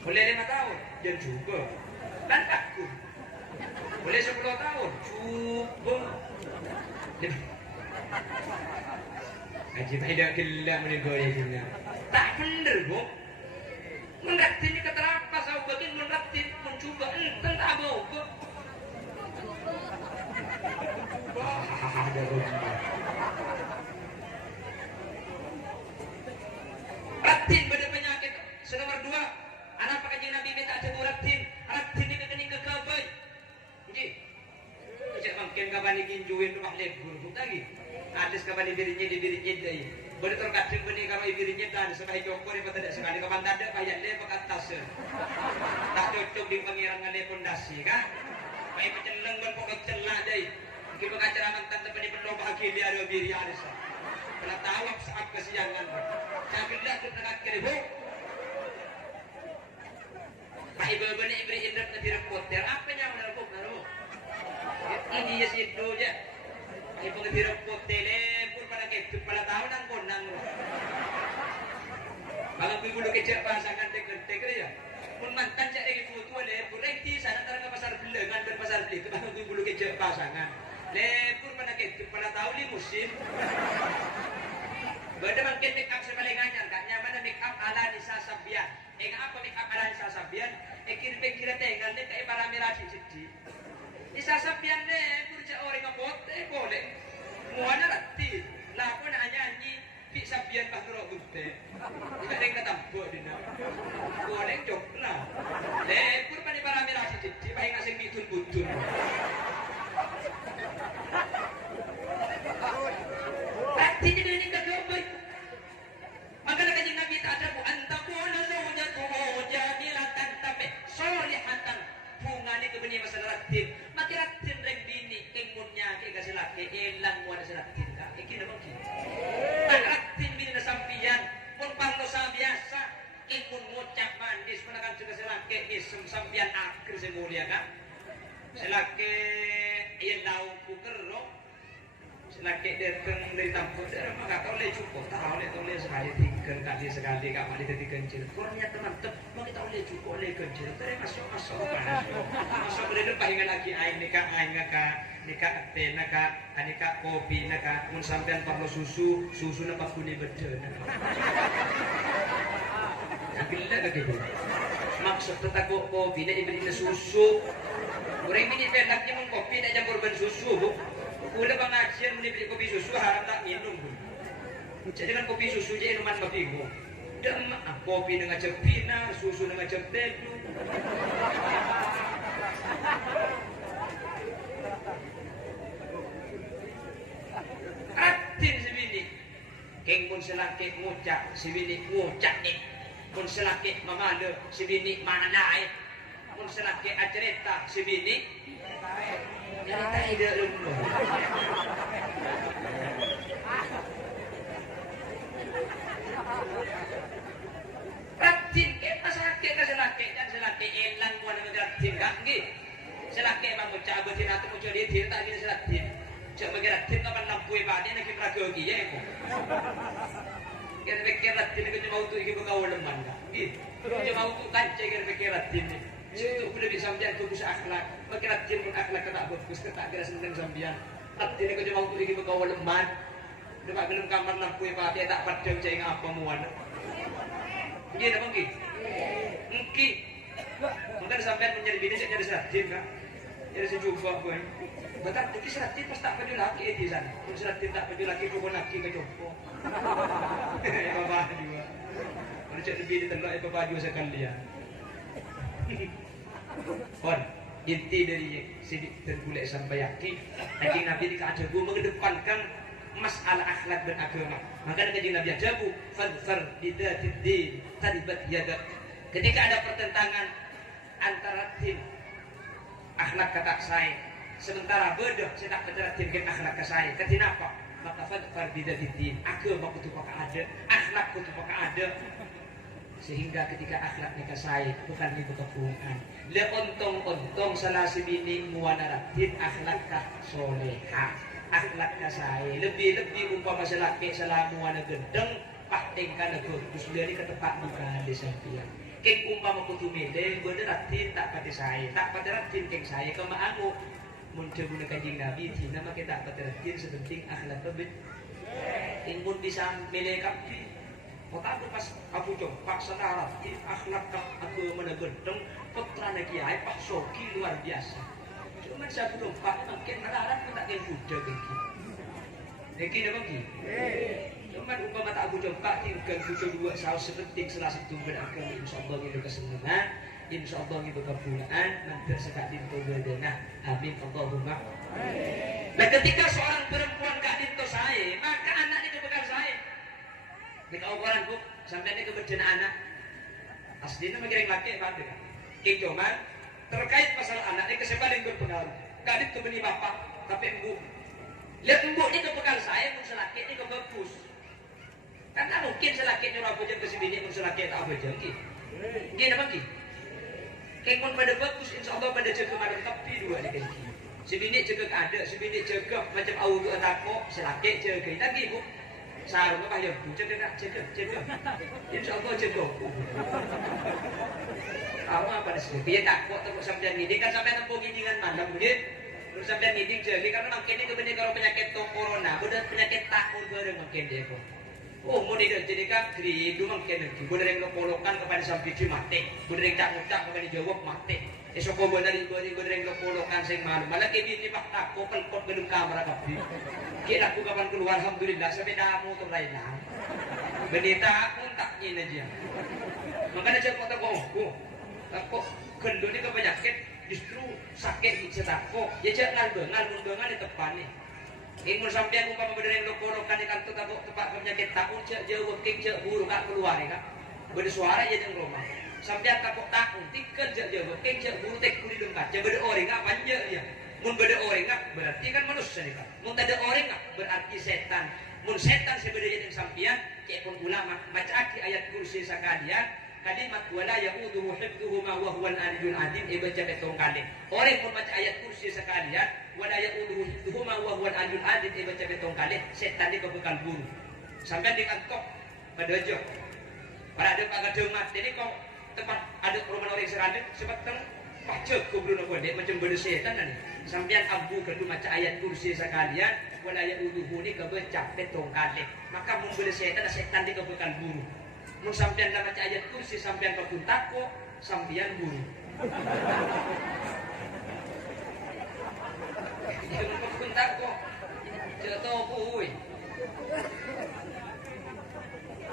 Boleh 5 tahun, jangan coba. Dan aku. Boleh 10 tahun, coba. Ajib hidak gila menegak ya jinnya. Tak bener bu. Menraktin ni kata apa saya bagian menraktin mencoba enten tak mau bu. Raktin pada penyakit. Nomor 2, anak pakaian Nabi minta ada raktin. Raktin ni kening kekabai. Okey. Cak mungkin kapan dikinjuin rumah lebur tu lagi. Atas kapan dibirinya dai. Boleh terkadang benih kalau dibirinya dan sebagai jongkor yang tidak sekali kapan tak ada payah le pakai tas. Tak cocok di pengirangan le pondasi kan. Payah peceleng ban pokok celak dai. Mungkin pengacara mantan tepi penuh bahagia dia ada diri arisa. Kalau tahu saat kesiangan. Saya bilang terdekat ke ibu. Pak ibu benih ibri indra tidak poter apa yang menerpuk baru. Ini ya si itu je. Ibu ketirap potele pun pada ketut pada tahun nang konang. Kalau ibu lu kecek pasangan tek ya. Pun mantan cak lagi foto le berhenti sana tarang pasar belengan dan pasar beli. Kalau ibu lu kecek pasangan. Le pun pada ketut pada tahun ni musim. Bada makin make up sebagai nganyar kan nyaman make up ala Nisa Sabian. Apa make up ala Nisa Sabian? Kira-kira tinggal ni kayak para merah cicit. Nisa Sabian le kurja orang ngabote boleh. Muana rati. Lah aku nak nyanyi Pi Sabian Bahro Gute. Tidak ada yang ketampo dina. Boleh jok lah. Le pur pani para merah cicit. Baik ngasih bitun-butun. Rati jadi ni dah kebay. Maka kajing Nabi tak ada bu antakuna zawjatuhu jamilatan tapi solihatan. Bunga ni kebeni masalah ratin. Maki ratin rek bini kemunnya ke kasih laki elang muana seratin ka. Iki nama ki. Tan ratin bini na sampian pun parlo sa biasa kemun ngucap manis menakan juga selaki isem sampian akhir semulia kan. Selaki elang pukerro. Selaki datang dari tampuk dia maka kau le cukup tahu le tahu le sekali 3 kali sekali kak mali tadi kencil. Kurangnya teman tep mau kita le cukup le kencil. Tadi masuk masuk boleh depan hingga lagi aing nikah teh naka anika kopi naka mun sampean perlu susu na pakuni beden. Bila gitu. Maksud tetako kopi dia diberi susu. Orang ini pendaknya mun kopi dak campur ben susu, Bu. Udah pengajian beli kopi susu harap tak minum. Jadi kan kopi susu je minuman babiku. Dan kopi dengan cepina, susu dengan ceptedu. Atin sebini. Keng pun selaki ngucak, sebini ngucak ni. Pun selaki mamade, sebini mana naik. Pun selaki acerita, sebini jadi tak ada lumba. Ratin ke pasakit ke selaki dan selaki elang buat dengan ratin kan gitu. Selaki emang bocah betin atau bocah dia tidak tak bisa selatin. Cak bagi ratin kapan lampu ibadah nak kita pergi ya aku. Kita fikir ratin itu cuma untuk kita kau leman kan. Gitu. Cuma untuk kancing kita fikir ratin ni. Situ boleh bisa sampean bagus akhlak. Bagi ratin pun akhlak tak bagus, tak kira senang sampean. Ratin ni cuma untuk kita kau leman. Dekat dalam kamar lampu ibadah tak padam cai apa muan. Gini apa mungkin? Mungkin. Mungkin sampean menjadi bini saya jadi ratin kan. Jadi sejuba pun. Betul, tapi seratin pas tak baju laki di sana. Pun seratin tak baju laki pun laki ke jompo. Ya bapak juga. Kalau cak lebih ditelok ya bapak juga sekalian. Kon, inti dari sidik tergulai sampai yakin. Kanjeng Nabi di keadabu mengedepankan masalah akhlak dan agama. Maka kanjeng Nabi ajabu, fadfar bidatid din taribat yadak. Ketika ada pertentangan antara tim akhlak kata saya, sementara beda saya tak kata tim akhlak ke saya. Kenapa? Maka fadfar bidatid din. Agama kutu pakai ada, akhlak kutu pakai ada. Sehingga ketika akhlaknya kasai bukan ibu kepungan. Le ontong salah si bini muanaratin akhlak ka soleha, akhlak kasai lebih umpama selaki salah muana gendeng pak tingkah bagus dari ke tempat bukan di samping. Keng umpama kutumile beneran tak pati saya, tak pati ratin keng saya kemaamu muncul guna kanjing Nabi tina maka tak pati ratin sepenting akhlak lebih. Ingun bisa melekap di otak aku pas aku coba sekarang akhlak aku menegedeng putra kiai Pak Soki luar biasa. Cuma saya belum Pak mungkin melarat pun tak yang muda begini. Begini bagi. Cuma umpama tak aku coba tinggal kucu dua saus sepenting salah satu beragam insyaallah itu kesenangan, insyaallah itu kepulaan nanti sekadin dengan amin Allahumma. Nah ketika seorang perempuan kak dinto saya maka anaknya kebekal saya. Nika ukuran bu, sampai ini keberjana anak aslinya mengiring laki pada kan cuman terkait masalah anak ini kesebaran berpengaruh kadit itu beni bapak tapi embu lihat embu ini kebekal saya pun selaki ini kebagus karena mungkin selaki nyurah pujan ke sini pun selaki tak apa jengki gini apa ki kekon pada bagus insya Allah pada jaga malam tapi dua nih kengki sebini jaga ada sebini jaga macam auto atako selaki jaga lagi bu sarung apa ya bu jaga insya Allah jaga tahu apa di sini dia takut terus sampai ngiding kan sampai tempuh ngidingan malam begitu terus sampai ngiding jadi karena makin ini kebetulan kalau penyakit corona udah penyakit takut bareng makin dia kok oh mau tidak jadi kan kridu makin lagi bener yang lokolokan kepada sampai mati bener yang tak ngucap kepada jawab mati esok kau bener yang lokolokan sing malu malah kayak gini pak takut pelkot gedung kamar kapi kira aku kapan keluar alhamdulillah sampai damu terlainan benita pun tak ini aja makanya saya kota kok takut gendut ini ke penyakit justru sakit bisa takut ya jangan ngal di depan nih ingin sampai aku umpama bener yang lokorokan ikan tu takut tempat penyakit takut jauh cek buru kak keluar ya kak bersuara aja yang rumah sampai takut tikel jauh cek buru tek kuli lengkap beda orang nggak panjang ya mun beda orang nggak berarti kan manusia nih kak mun ada orang nggak berarti setan mun setan sebenarnya yang sampian kayak pun ulama baca ayat kursi sakalian kalimat wala yauduhu hifdhuhuma wa huwal aliyyul azim baca betong kali orang pun baca ayat kursi sekalian wala yauduhu hifdhuhuma wa huwal aliyyul azim baca betong kali setan dia bekal buru sampai di kantor pada aja para ada pakai demat jadi kok tempat ada rumah orang serandet sebab pacek kubru nobodek macam beda setan nih sampean abu kedua baca ayat kursi sekalian wala yauduhu ni kebaca betong kali maka mun beda setan dia bekal buru mun sampean dah baca ayat kursi sampean kebun tako sampean buru jangan kebun tako jatuh kuy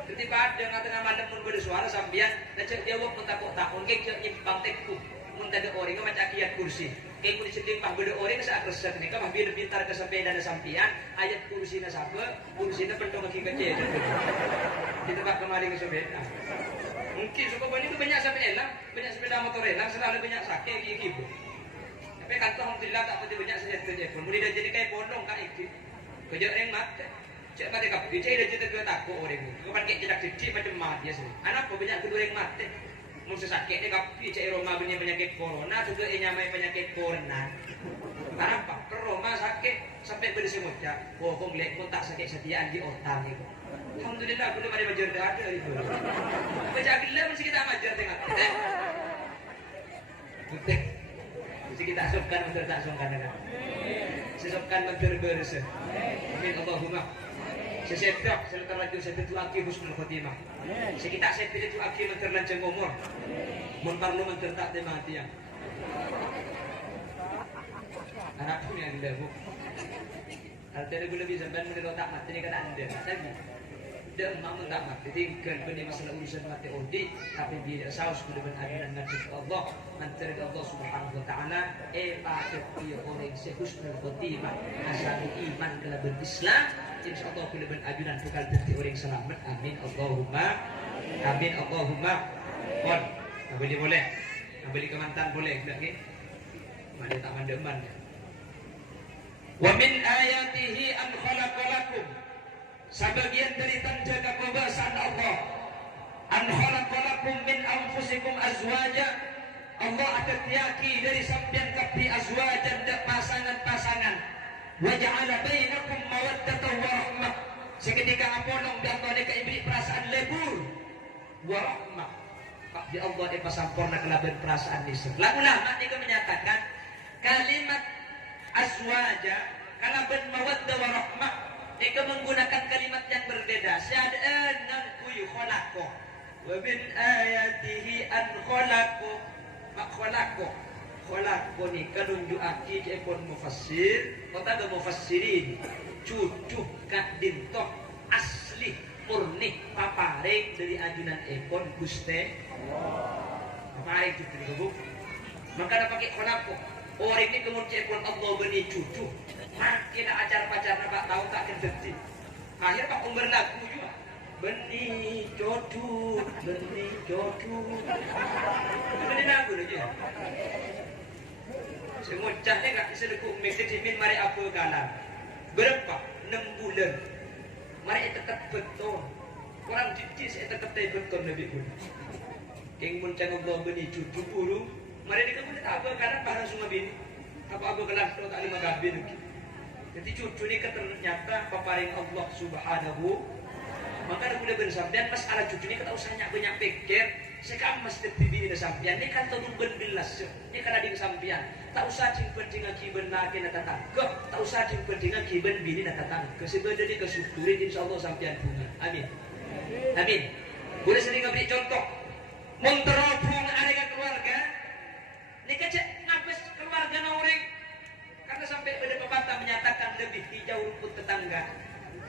ketika ada tengah malam mun bersuara sampean cek jawab mun takut kek cek nyimpang tekku mun tadi orang macam ayat kursi kek mun disedimpang beda orang saat resep ni kan biar pintar ke sepeda dan sampean ayat kursi na sabe kursi na pentong kaki kecil di tempat kemarin ke sepeda mungkin suka banyak sepeda motor elang selalu banyak sakit gitu tapi kantor alhamdulillah tak pasti banyak saja telepon mulai jadi kayak bodong kak itu kerja yang mati cek kata kap dia dah cerita dua takut orang itu kapan kayak cedak cicik macam mati sih anak apa banyak kedua yang mati mesti sakit dia kap cek Roma punya penyakit corona juga nyamai penyakit corona kenapa ke Roma sakit sampai bersemucak bohong lek pun tak sakit setiaan di otak itu alhamdulillah belum ada majar ada itu baca gila mesti kita majar tengah mesti kita asupkan untuk tak sungkan dengan sesupkan majar bersih amin Allahumma sesedap sebentar lagi sebetul lagi husnul khotimah sekitar sebetul lagi menterlanceng umur mentarlu mentertak tematian anak pun yang dah bu artinya gue lebih sampai menurut tak mati ni kata anda lagi dia memang tak mati tinggal benda masalah urusan mati odi tapi bila saus benar ajaran ngaji Allah antara Allah Subhanahu Wa Taala patut dia orang sehusnul khotimah asal iman kalau berislam insyaallah bila ajaran bukan berarti orang selamat amin Allahumma kon boleh beli kemantan boleh lagi mana tak mandeman wa min ayatihi an khalaqalakum sebagian dari tanda kebebasan Allah an khalaqalakum azwaja. Allah akan tiaki dari sampean kapi azwajan dan pasangan-pasangan. Wa ja'ala bainakum mawaddatan wa rahmah. Seketika aponong di Allah ka ibri perasaan lebur wa rahmah. Pak di Allah di pasampurna kelaban perasaan nisr. Lah ulama mereka menyatakan kalimat azwaja kalaban mawaddah wa rahmah mereka menggunakan kalimat yang berbeda. Syad'an kuyu khalaqo wa min ayatihi an khalaqo ni kanunjuaki epon mufassir kota do mufassirin cucuh kak dintoh asli murni paparing dari ajunan epon Guste paparing cucu itu. Maka ada pakai khalaqo orang ini kemudian epon Allah beni cucu makin ajar-pacar nak tahu tak kendeti. Akhir pak umur lagu juga beni jodoh beni lagu aja. Semucah ni kak sedekuk mesti dimin mari apa kalah. Berapa? 6 bulan. Mari tetap betul. Orang cici saya tetap betul lebih pun. Keng muncang Allah beni cucu burung. Mari dia kemudian apa kalah para semua bini. Apa kelas tu tak 5 gabin. Jadi cucu ni ternyata paparing Allah Subhanahu. Maka dia boleh bersampian pas ala cucu ni kata usahanya banyak pikir. Sekarang mesti bini dah sampian. Ni kan turun berbilas. Ni kan ada di sampian. Tak usah cingpen dengan kiben lagi nak datang. Tak usah cingpen dengan kiben bini nak datang. Sebenarnya kesyukurin insyaAllah sampian bunga. Amin. Amin. Boleh sering beri contoh. Menterobong ada keluarga. Ni kecek nafas keluarga na orang. Karena sampai pada pepatah menyatakan lebih hijau rumput tetangga.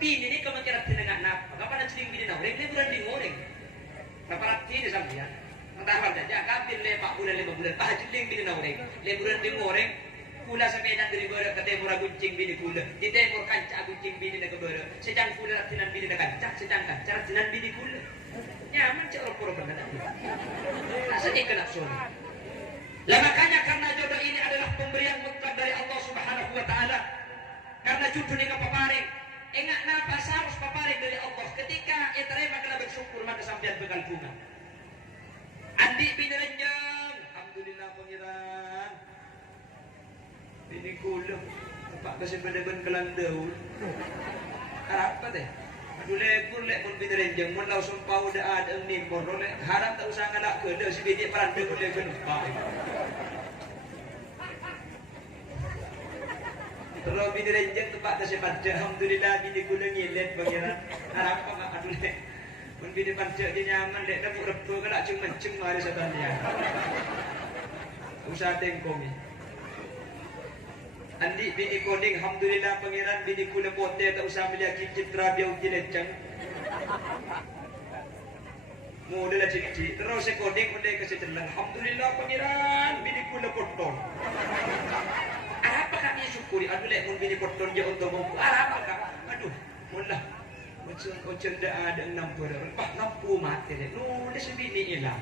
Bini ni kemungkinan tidak nak. Kapan nak sering bini na orang? Ni bukan di orang. Paparat ini sampean. Mentahal saja kabin le 4 bulan 5 bulan. Pahajiling bini na orang. Le bulan di orang. Kula sampai nak dari beurang ke timur guncing bini kula. Di timur kancak guncing bini na ke beurang. Sedang kula ratinan bini na kancak. Sedang kancak ratinan bini kula. Nyaman cak orang pura benar. Asal ni kena suara. Lah makanya karena jodoh ini adalah pemberian mutlak dari Allah Subhanahu wa taala. Karena cucu ni kepaparing. Ingat nafas harus paparing dari Allah. Ketika ia terima kena bersyukur maka sampean bekal bunga. Andi bini renjang. Alhamdulillah pangeran. Bini kula. Pak kasih pada-ben kelandau. Harap apa teh? Aduh lekur lek pun bini renjang. Mun lau sumpah udah ada ni pun. Harap tak usah ngalak ke. Dah si bini peranda boleh ke lupa. Kalau bini renjang tempat dah sepadak. Alhamdulillah bini kula ngilet pangeran. Harap apa mak aduh lek. Mun bini pancak dia nyaman lek dah repa ke nak ceng-ceng mari sebenarnya. Usah tengkong ni. Andi bini koding alhamdulillah pangeran bini kula pote tak usah miliki citra biau jilecang. Mula cik-cik terus saya koding mulai kasih telan. Alhamdulillah pangeran bini kula poton. Apa kami syukuri? Aduh lek mun bini poton je untuk mampu. Apa kak? Aduh, mula. Macam dah ada 6 orang. Pak lampu mati lek. Nulis bini hilang.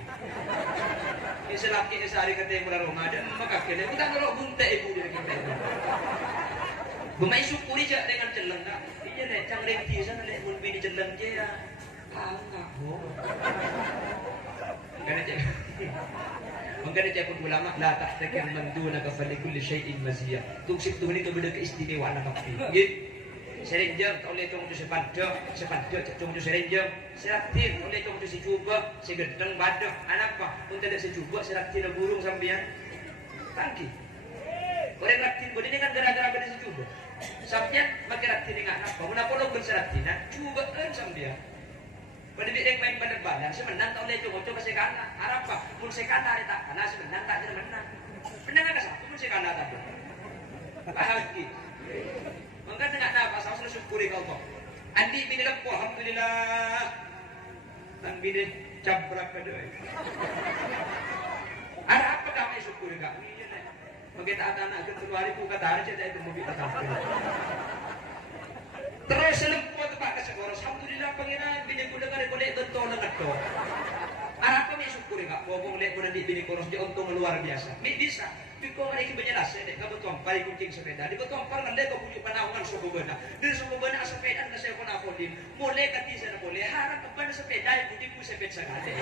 Ini selaki ni sehari kata yang bulan Ramadan maka kena kita kalau buntai ibu dia kita. Bumai syukuri je dengan celeng tak? Iya lek cang renti sana lek mun bini celeng je ya. Enggak boh. Kena cek. Makanya cek pun ulama la tahtakir man dunaka fa li kulli syai'in maziyah. Tuksik tu ni kepada keistimewaan kapi. Nggih. Serenjang tak boleh tunggu sepadak cak tunggu serenjang. Seratin boleh tunggu si cuba, si gedeng badak. Apa? Pun tidak si cuba, seratin burung sampean. Tangki. Orang ratin boleh ni kan gara-gara pada si cuba. Sampean makin ratin dengan apa? Kenapa lo berseratin? Cuba kan sampean. Pada dia main pada badan, semenang tak boleh coba saya kalah. Apa? Pun saya kalah dia tak kalah, semenang tak jadi menang. Menang kan satu pun saya kalah tak. Bahagia. Maka dengan nafas harus syukuri Allah. Andi bini lempo alhamdulillah. Dan bini cabrak kedua. Ada apa kami syukuri kak? Maka tak anak keluar itu kata hari saya itu mobil kata. Terus lempo tempat kesegoros. Alhamdulillah pangeran bini kuda kare kuda betul nak tu. Ada apa kami syukuri kak? Bobong lek kuda di bini koros di untung luar biasa. Bisa. Biko mereka menyelas dek ka betuang pari kucing sepeda. Di betuang par ngande ka punya panawangan suku beuna. Di suku beuna sepeda ka saya pun akodin. Mulai ka tisa na boleh harap kepada sepeda putih ku sepeda sagade.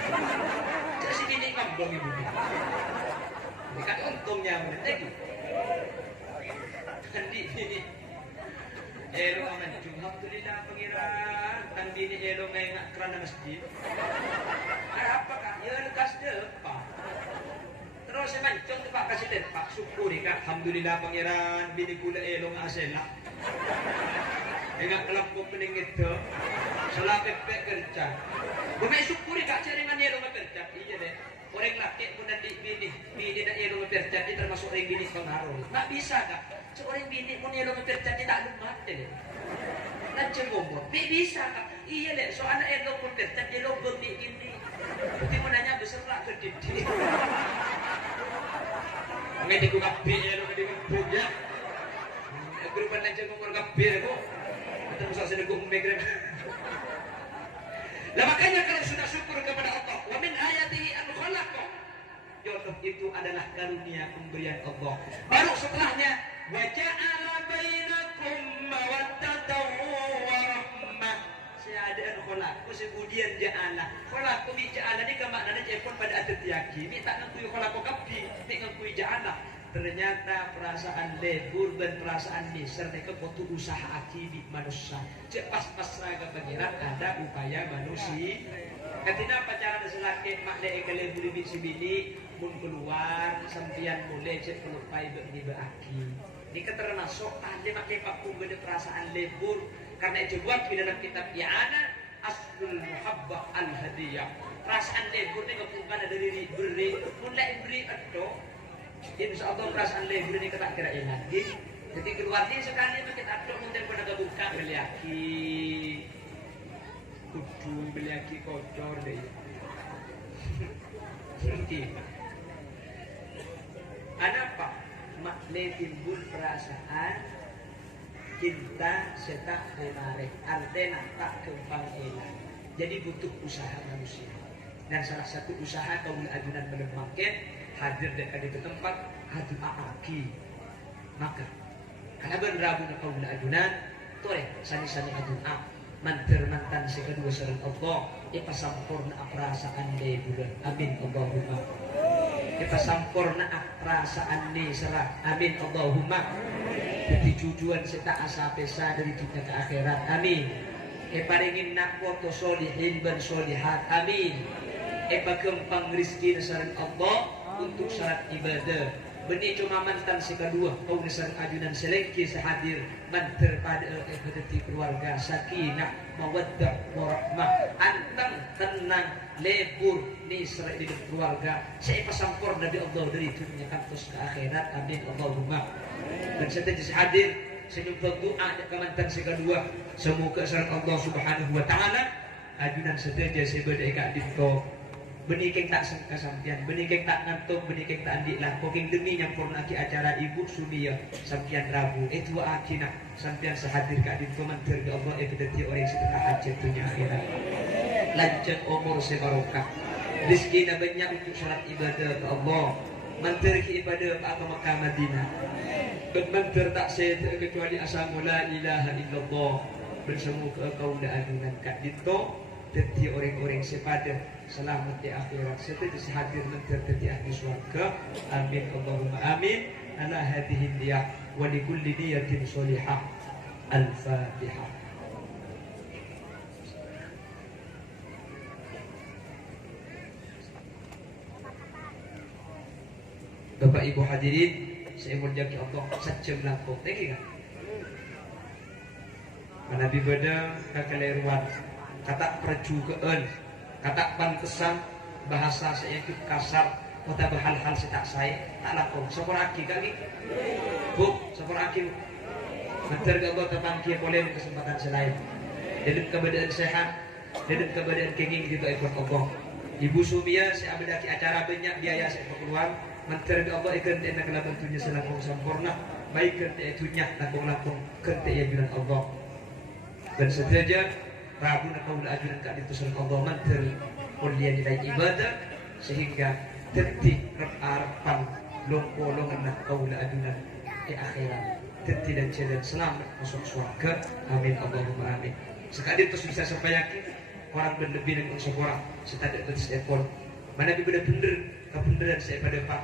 Jadi bini ngambong ibu. Dekat untungnya mendetek. Kandi bini Elo aman alhamdulillah pangeran tang bini elo ngay nga kerana masjid. Apa kah? Ya lekas depa. Terus saya mancung tu pak kasih depa syukuri kah alhamdulillah pangeran bini kula elo nga asela. Enggak kelapuk pening itu. Salah pepek kerja. Bumi syukuri kah jaringan elo nga kerja. Iya deh. Orang laki pun nanti bini dan elo nga kerja termasuk orang bini pengaruh. Tak bisa kah? Seorang bini pun elo nga kerja tak lumat deh. Nanti ngomong, bisa kak? Iya deh, so anak elo pun kerja dia lobeng di gini. Tapi mau nanya besar lah ke didi. Nggak ku kapi elo nggak dikubur ya. Grupan aja ngomong kapi kok. Kita bisa sedekah umumnya. Lah makanya kalau sudah syukur kepada Allah, wa min ayatihi an khalaqa. Jodoh itu adalah karunia pemberian Allah. Baru setelahnya wa ja'ala bainakum mawaddatan wa rahmah. Seadaan khalaku sebudian ja'ala. Khalaku bi ja'ala ni ke maknanya jepun pada adat yaki. Ni tak ngakui khalaku kapi, ni ngakui ja'ala. Ternyata perasaan lebur dan perasaan miser mereka butuh usaha akibat manusia. Cek pas-pas raga pengirat ada upaya manusia. Ketika pacaran selaki mak dek lebur bisi bini pun keluar sampian boleh cek pelupai bagi aki. Ini termasuk tadi makai paku beda perasaan lebur karena itu buat di dalam kitab I'anah Aslul Muhabbah Al-Hadiyah. Perasaan lebur ini bukan dari beri mulai beri atau insya Allah perasaan lebur ini kita kira lagi. Jadi keluarnya sekali kita aduk mungkin pada buka beliaki kudu beliaki kocor deh. Ada apa? Makle timbul perasaan cinta setak menarik artena tak kembang enak. Jadi butuh usaha manusia. Dan salah satu usaha kaum ajunan melemahkan hadir dekat di tempat hadu aki. Maka karena berabu kaum ajunan tore sani-sani aduna manter mantan sekedua sareng Allah ipasampurna perasaan de bulan amin Allahumma ipasampurna perasaan ni serah amin Allahumma jadi tujuan seta asa pesa dari dunia ke akhirat amin paringin nak foto solihin dan solihat amin pagempang rizki sareng Allah untuk syarat ibadah. Benih cuma mantan si kedua kau nisar ajunan selengki sehadir manter pada ekadati keluarga sakinah mawaddah warahmah anteng tenang lebur nisar di keluarga saya pasampor Nabi Allah dari dunia kantos ke akhirat amin Allahumma dan saya hadir senyumpah doa ke mantan si kedua semoga sarang Allah subhanahu wa ta'ala ajunan sedaja sebeda eka dito benikeng tak kesampian, benikeng tak ngantuk, benikeng tak andik lah. Koking demi nyampurna aki acara ibu Sumia sampian Rabu. Itu aki nak sampian sehadir ke adin komentar ke Allah. Kedati orang setengah hajat dunia akhirat. Lanjut umur sebarokah. Rizki na banyak untuk salat ibadah ke Allah. Mantar ke ibadah ke apa Makkah Madinah. Mantar tak saya kecuali asamu la ilaha illallah. Bersama ke kaum dan adunan kat dito. Jadi orang-orang sepadan selamat di akhirat setelah hadir menjadi ahli surga amin Allahumma amin ala hadhihi niyah wa li kulli niyatin sholihah al-fatihah. Bapak Ibu hadirin saya muliakan Allah sajam langkung tadi kan Nabi beda kekeliruan kata perjugaan, kata pantesan bahasa saya itu kasar, kata berhal-hal saya tak saya tak lakukan. Sopor aki kali, bu, sopor aki, bentar gak buat terpangki boleh kesempatan selain. Dalam keadaan sehat, dalam keadaan kenging juga ikut Allah. Ibu Sumia saya ambil lagi acara banyak biaya saya keluar. Bentar gak Allah ikan dia nak bantunya selangkung sempurna, baik kerja itunya langkung-langkung kerja yang bilang Allah. Dan sederajat Rabu nak kau ajunan kat itu surah Allah mantel kuliah nilai ibadah sehingga Tetti harapan longkolongan nak kaula adunan di akhirat. Tetti dan jalan selamat masuk surga. Amin Allahumma amin. Sekali terus bisa sampai yakin orang berlebih dengan seorang setadak terus ekor. Mana benar-benar kebenaran saya pada Pak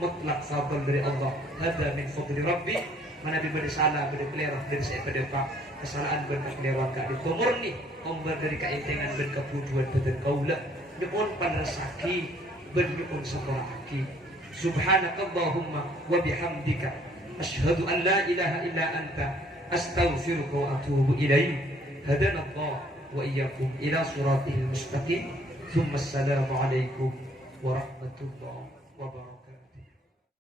mutlak fadl dari Allah. Hada min fadli Rabbi. Mana benar salah berkelirah dari saya pada Pak kesalahan berkelirah kak di murni ombar dari kaintengan berkepujuan betul kaula. Nyuwun panresaki bernyuwun sabaraki. Subhanakallahumma wa bihamdika asyhadu an la ilaha illa anta astaghfiruka wa atubu ilaik. Hadana Allah wa iyyakum ila siratil mustaqim. Tsumma assalamu alaikum warahmatullahi wabarakatuh.